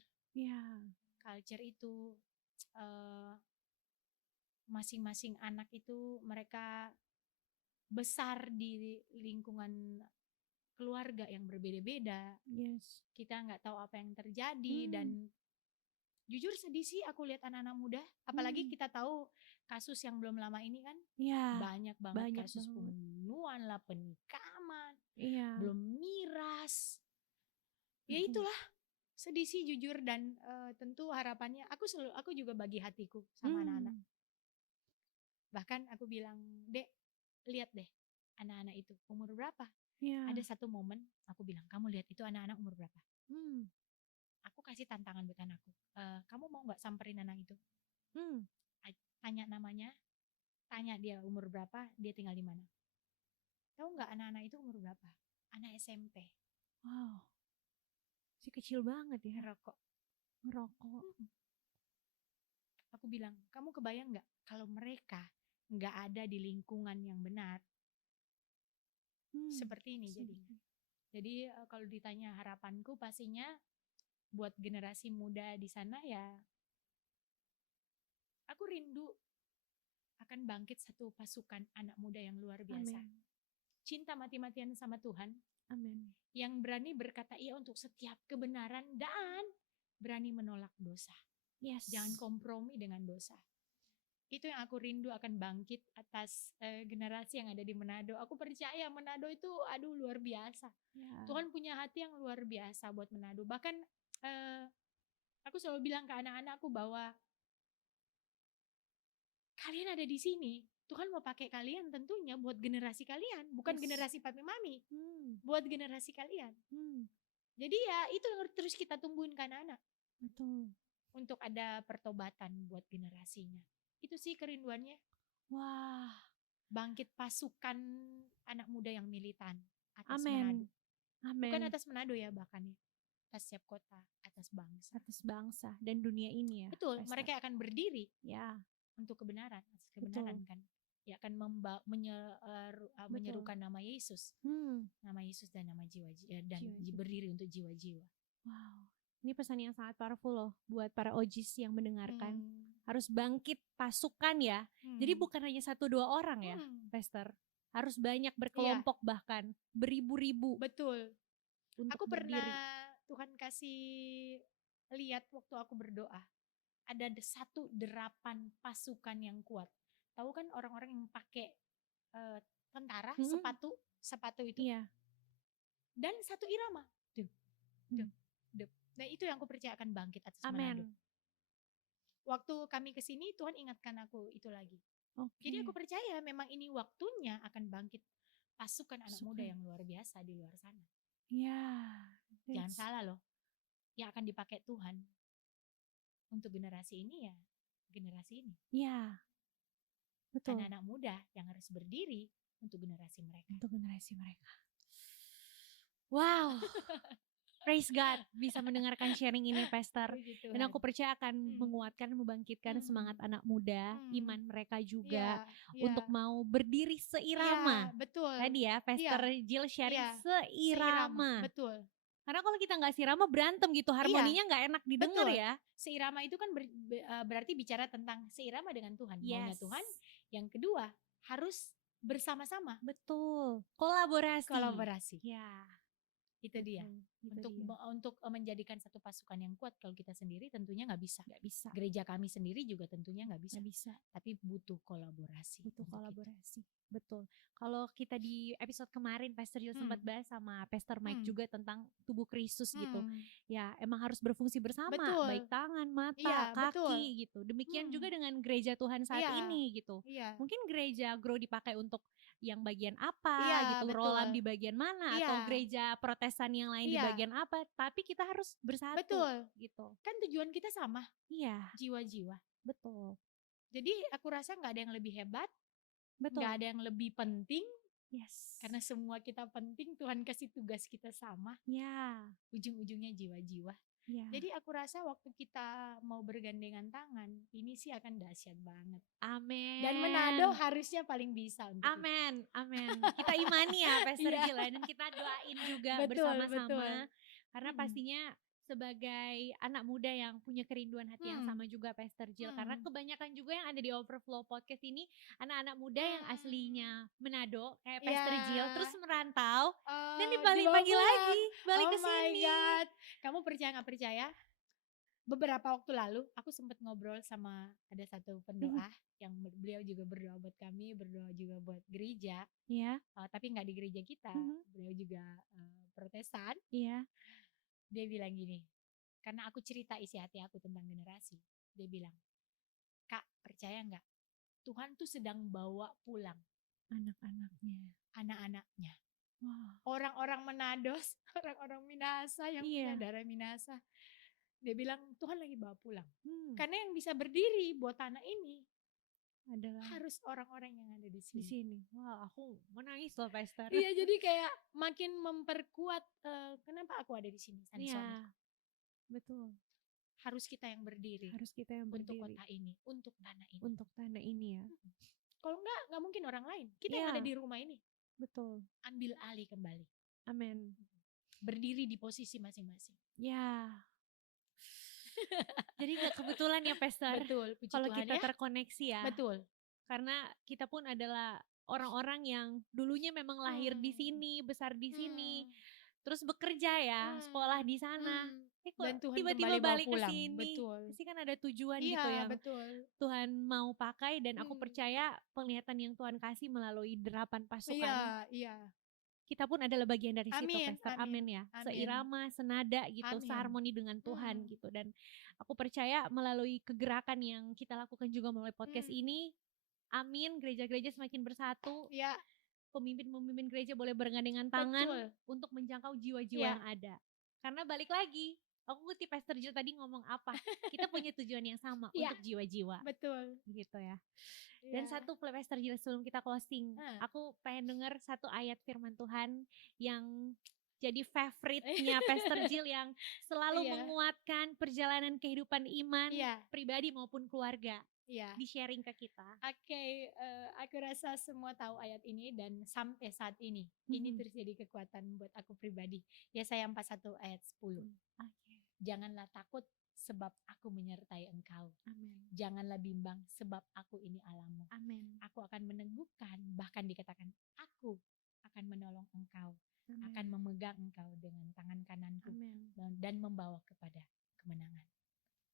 itu masing-masing anak itu mereka besar di lingkungan keluarga yang berbeda-beda. Kita nggak tahu apa yang terjadi dan jujur sedih sih aku lihat anak-anak muda. Apalagi kita tahu kasus yang belum lama ini kan banyak banget kasus pembunuhan lah, penikaman, belum miras. Ya itulah sedih sih jujur dan tentu harapannya aku juga bagi hatiku sama anak-anak. Bahkan aku bilang, Dek, lihat deh anak-anak itu umur berapa? Ada satu momen aku bilang, kamu lihat itu anak-anak umur berapa? Aku kasih tantangan buat anakku, kamu mau gak samperin anak itu? Tanya namanya, tanya dia umur berapa, dia tinggal di mana. Tahu gak anak-anak itu umur berapa? Anak SMP. Wow, si kecil banget ya. Ngerokok. Aku bilang, kamu kebayang gak kalau mereka gak ada di lingkungan yang benar, seperti ini jadinya. Jadi kalau ditanya harapanku pastinya buat generasi muda di sana ya, aku rindu akan bangkit satu pasukan anak muda yang luar biasa. Cinta mati-matian sama Tuhan. Yang berani berkata iya untuk setiap kebenaran dan berani menolak dosa. Jangan kompromi dengan dosa. Itu yang aku rindu akan bangkit atas generasi yang ada di Manado. Aku percaya Manado itu luar biasa. Tuhan punya hati yang luar biasa buat Manado. Bahkan aku selalu bilang ke anak-anakku bahwa kalian ada di sini, Tuhan mau pakai kalian tentunya buat generasi kalian, bukan generasi papi mami, buat generasi kalian. Jadi ya itu yang terus kita tumbuhin ke anak-anak. Betul. Untuk ada pertobatan buat generasinya. Itu sih kerinduannya. Wah, bangkit pasukan anak muda yang militan atas Manado. Bukan atas Manado ya bahkan ya. Atas setiap kota, atas bangsa dan dunia ini ya. Betul, mereka akan berdiri untuk kebenaran, atas kebenaran kan. Ya akan menyerukan nama Yesus. Nama Yesus dan nama jiwa dan berdiri untuk jiwa-jiwa. Wow. Ini pesan yang sangat powerful loh buat para OGs yang mendengarkan. Harus bangkit pasukan ya. Jadi bukan hanya 1-2 orang ya, Pastor. Harus banyak berkelompok bahkan beribu-ribu. Betul. Untuk aku berdiri. Pernah Tuhan kasih lihat waktu aku berdoa. Ada satu derapan pasukan yang kuat. Tahu kan orang-orang yang pakai tentara, sepatu itu. Dan satu irama. Nah itu yang aku percaya akan bangkit atas Manado. Waktu kami kesini Tuhan ingatkan aku itu lagi. Jadi aku percaya memang ini waktunya akan bangkit pasukan anak muda yang luar biasa di luar sana. Jangan salah loh, yang akan dipakai Tuhan untuk generasi ini ya generasi ini. Betul. Anak-anak muda yang harus berdiri untuk generasi mereka. Wow. Praise God bisa mendengarkan sharing ini Pastor. Dan aku percaya akan menguatkan, membangkitkan semangat anak muda, iman mereka juga untuk mau berdiri seirama. Betul. Tadi ya Pastor Jill sharing seirama. Betul. Karena kalau kita gak seirama berantem gitu, harmoninya gak enak didengar ya. Seirama itu kan berarti bicara tentang seirama dengan Tuhan. Maunya Tuhan. Yang kedua harus bersama-sama. Betul. Kolaborasi. Ya. Itu dia. Itu Untuk dia. untuk menjadikan satu pasukan yang kuat, kalau kita sendiri tentunya nggak bisa. Nggak bisa. Gereja kami sendiri juga tentunya nggak bisa. Nggak bisa. Tapi butuh kolaborasi. Butuh kolaborasi. Betul. Kalau kita di episode kemarin Pastor Jill sempat bahas sama Pastor Mike juga tentang tubuh Kristus gitu. Ya, emang harus berfungsi bersama, Betul. baik tangan, mata, Iya, kaki betul. gitu. Demikian juga dengan gereja Tuhan saat ini gitu. Iya. Mungkin gereja Grow dipakai untuk yang bagian apa gitu, betul. Rolam di bagian mana, atau gereja Protestan yang lain di bagian apa, tapi kita harus bersatu. Betul. Gitu. Kan tujuan kita sama. Iya. Jiwa-jiwa. Betul. Jadi aku rasa gak ada yang lebih hebat, betul, gak ada yang lebih penting. Yes. Karena semua kita penting, Tuhan kasih tugas kita sama. Ya. Ujung-ujungnya jiwa-jiwa. Ya. Jadi aku rasa waktu kita mau bergandengan tangan, ini sih akan dahsyat banget. Amin. Dan Manado harusnya paling bisa untuk Amin, amin. Kita imani ya Pastor Jill, dan kita doain juga bersama-sama. Karena pastinya sebagai anak muda yang punya kerinduan hati yang sama juga Pastor Jill. Karena kebanyakan juga yang ada di Overflow Podcast ini anak-anak muda yang aslinya Manado kayak Pastor Jill, terus merantau dan dipanggil lagi balik ke sini. Oh my God. Kamu percaya gak percaya? Beberapa waktu lalu aku sempat ngobrol sama ada satu pendoa yang beliau juga berdoa buat kami, berdoa juga buat gereja. Iya. Tapi nggak di gereja kita, beliau juga Protestan. Iya. Dia bilang gini, karena aku cerita isi hati aku tentang generasi. Dia bilang, Kak percaya nggak? Tuhan tuh sedang bawa pulang anak-anaknya. Wow. Orang-orang Manados, orang-orang Minasa yang punya darah Minasa. Dia bilang Tuhan lagi bawa pulang. Karena yang bisa berdiri buat tanah ini adalah harus orang-orang yang ada di sini. Wah, aku menangis loh Pastor. Iya, jadi kayak makin memperkuat kenapa aku ada di sini. Iya. Betul. Harus kita yang berdiri. Untuk kota ini, untuk tanah ini. Untuk tanah ini ya. Kalau enggak mungkin orang lain. Kita yang ada di rumah ini. Betul. Ambil alih kembali. Amin. Berdiri di posisi masing-masing. Ya. Jadi gak kebetulan ya Pastor. Betul. Kalau kita terkoneksi ya. Betul. Karena kita pun adalah orang-orang yang dulunya memang lahir di sini, besar di sini, terus bekerja ya, sekolah di sana. Dan Tuhan tiba-tiba balik ke pulang. sini. Betul. Pasti kan ada tujuan gitu yang Tuhan mau pakai, dan aku percaya penglihatan yang Tuhan kasih melalui derapan pasukan. Iya. Kita pun adalah bagian dari situ Pastor. Amin ya. Amin. Seirama, senada gitu, seharmoni dengan Tuhan gitu. Dan aku percaya melalui kegerakan yang kita lakukan juga melalui podcast ini, amin, gereja-gereja semakin bersatu. Ya. Pemimpin-pemimpin gereja boleh bergandengan tangan untuk menjangkau jiwa-jiwa yang ada. Karena balik lagi, aku ngutip Pastor Jill tadi ngomong apa, kita punya tujuan yang sama untuk jiwa-jiwa. Betul. Gitu ya. Dan satu Pastor Jill sebelum kita closing, aku pengen denger satu ayat firman Tuhan yang jadi favoritnya Pastor Jill yang selalu menguatkan perjalanan kehidupan iman pribadi maupun keluarga. Di-sharing ke kita. Oke, aku rasa semua tahu ayat ini dan sampai saat ini ini terus jadi kekuatan buat aku pribadi. Yesaya 41 ayat 10. Janganlah takut sebab aku menyertai engkau. Amin. Janganlah bimbang sebab aku ini Allahmu. Amin. Aku akan meneguhkan, bahkan dikatakan aku akan menolong engkau. Amin. Akan memegang engkau dengan tangan kananku. Amin. Dan membawa kepada kemenangan.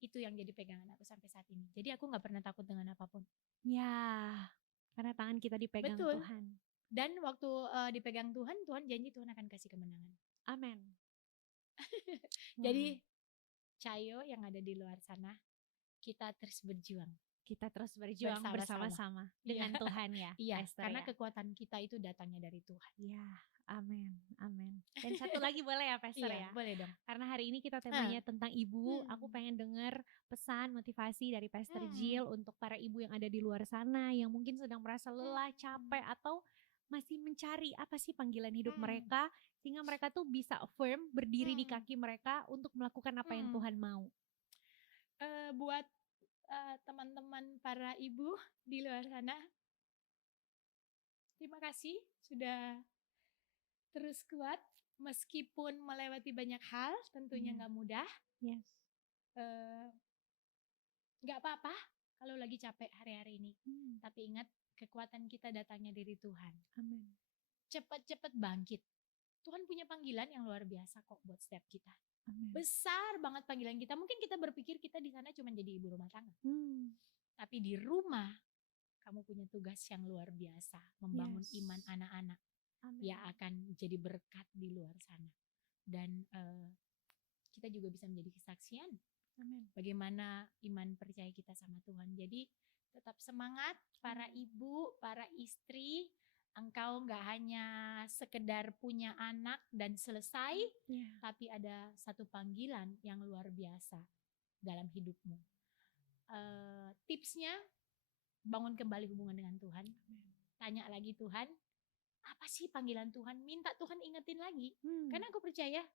Itu yang jadi pegangan aku sampai saat ini. Jadi aku gak pernah takut dengan apapun. Ya, karena tangan kita dipegang Tuhan. Dan waktu dipegang Tuhan, Tuhan janji Tuhan akan kasih kemenangan. Amin. Jadi Cayo yang ada di luar sana, kita terus berjuang. Kita terus berjuang bersama-sama dengan Tuhan ya. Iya, karena kekuatan kita itu datangnya dari Tuhan. Iya. Amin, amin. Dan satu lagi boleh ya Pastor ya? Boleh dong. Karena hari ini kita temanya tentang ibu, aku pengen dengar pesan motivasi dari Pastor Jill untuk para ibu yang ada di luar sana yang mungkin sedang merasa lelah, capek, atau masih mencari apa sih panggilan hidup mereka, sehingga mereka tuh bisa firm berdiri di kaki mereka untuk melakukan apa yang Tuhan mau. Buat teman-teman para ibu di luar sana, terima kasih sudah terus kuat meskipun melewati banyak hal, tentunya gak mudah. Yes. Gak apa-apa kalau lagi capek hari-hari ini. Tapi ingat, kekuatan kita datangnya dari Tuhan. Amin. Cepat-cepat bangkit. Tuhan punya panggilan yang luar biasa kok buat setiap kita. Amin. Besar banget panggilan kita. Mungkin kita berpikir kita di sana cuma jadi ibu rumah tangga. Tapi di rumah kamu punya tugas yang luar biasa, membangun iman anak-anak yang akan jadi berkat di luar sana. Dan kita juga bisa menjadi kesaksian. Bagaimana iman percaya kita sama Tuhan. Jadi tetap semangat para ibu, para istri. Engkau gak hanya sekedar punya anak dan selesai, tapi ada satu panggilan yang luar biasa dalam hidupmu. Tipsnya, bangun kembali hubungan dengan Tuhan. Tanya lagi Tuhan, apa sih panggilan Tuhan? Minta Tuhan ingetin lagi. Karena aku percaya,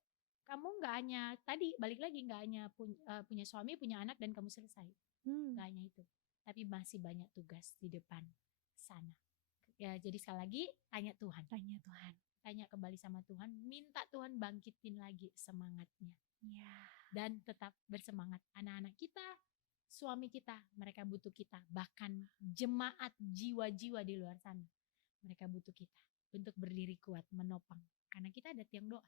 kamu gak hanya, tadi balik lagi, gak hanya punya suami, punya anak dan kamu selesai. Gak hanya itu, tapi masih banyak tugas di depan sana. Ya, jadi sekali lagi tanya Tuhan. Tanya kembali sama Tuhan, minta Tuhan bangkitin lagi semangatnya. Dan tetap bersemangat. Anak-anak kita, suami kita, mereka butuh kita. Bahkan jemaat jiwa-jiwa di luar sana, mereka butuh kita untuk berdiri kuat, menopang. Karena kita ada tiang doa.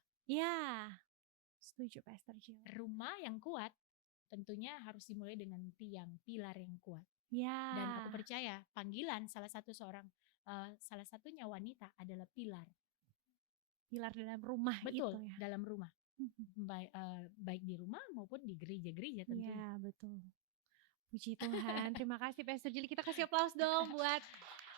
Setuju Pastor Jill. Rumah yang kuat tentunya harus dimulai dengan tiang, pilar yang kuat. Dan aku percaya panggilan salah satunya wanita adalah pilar dalam rumah. Betul, itu ya. dalam rumah. Baik di rumah maupun di gereja-gereja tentunya. Betul. Puji Tuhan. Terima kasih Pastor Jill. Kita kasih aplaus dong buat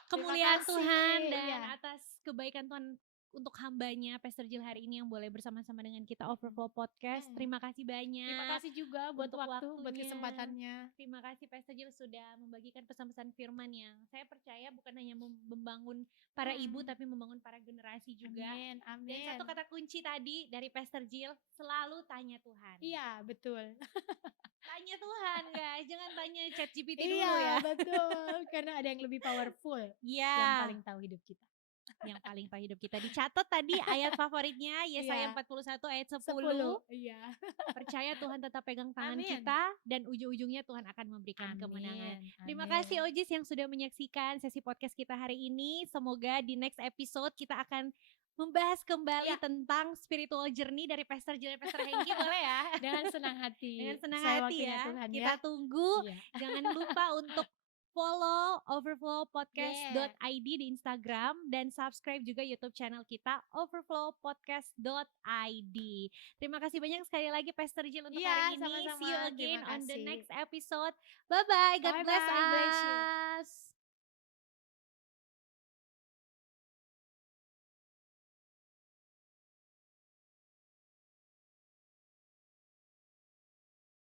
kemuliaan Tuhan dan atas kebaikan Tuhan untuk hambanya Pastor Jill hari ini yang boleh bersama-sama dengan kita Overflow Podcast. Terima kasih banyak. Terima kasih juga buat waktu, buat kesempatannya. Terima kasih Pastor Jill sudah membagikan pesan-pesan firman yang saya percaya bukan hanya membangun para ibu tapi membangun para generasi juga. Amin. Dan satu kata kunci tadi dari Pastor Jill, selalu tanya Tuhan. Iya, betul. Tanya Tuhan guys, jangan tanya ChatGPT dulu ya. Iya, betul. Karena ada yang lebih powerful yang paling tahu hidup kita. Yang paling tahu hidup kita. Dicatat tadi ayat favoritnya Yesaya 41 ayat 10. Percaya Tuhan tetap pegang tangan kita dan ujung-ujungnya Tuhan akan memberikan kemenangan. Terima kasih Ojis yang sudah menyaksikan sesi podcast kita hari ini. Semoga di next episode kita akan membahas kembali tentang spiritual journey dari Pastor Jill dan Pastor Hengki. Boleh ya? Dengan senang hati. Dengan senang hati ya. Tuhan, kita tunggu. Jangan lupa untuk follow overflowpodcast.id di Instagram dan subscribe juga YouTube channel kita overflowpodcast.id. Terima kasih banyak sekali lagi Pastor Jill untuk hari ini. Sama-sama. See you again on the next episode. Bye-bye. God bless us.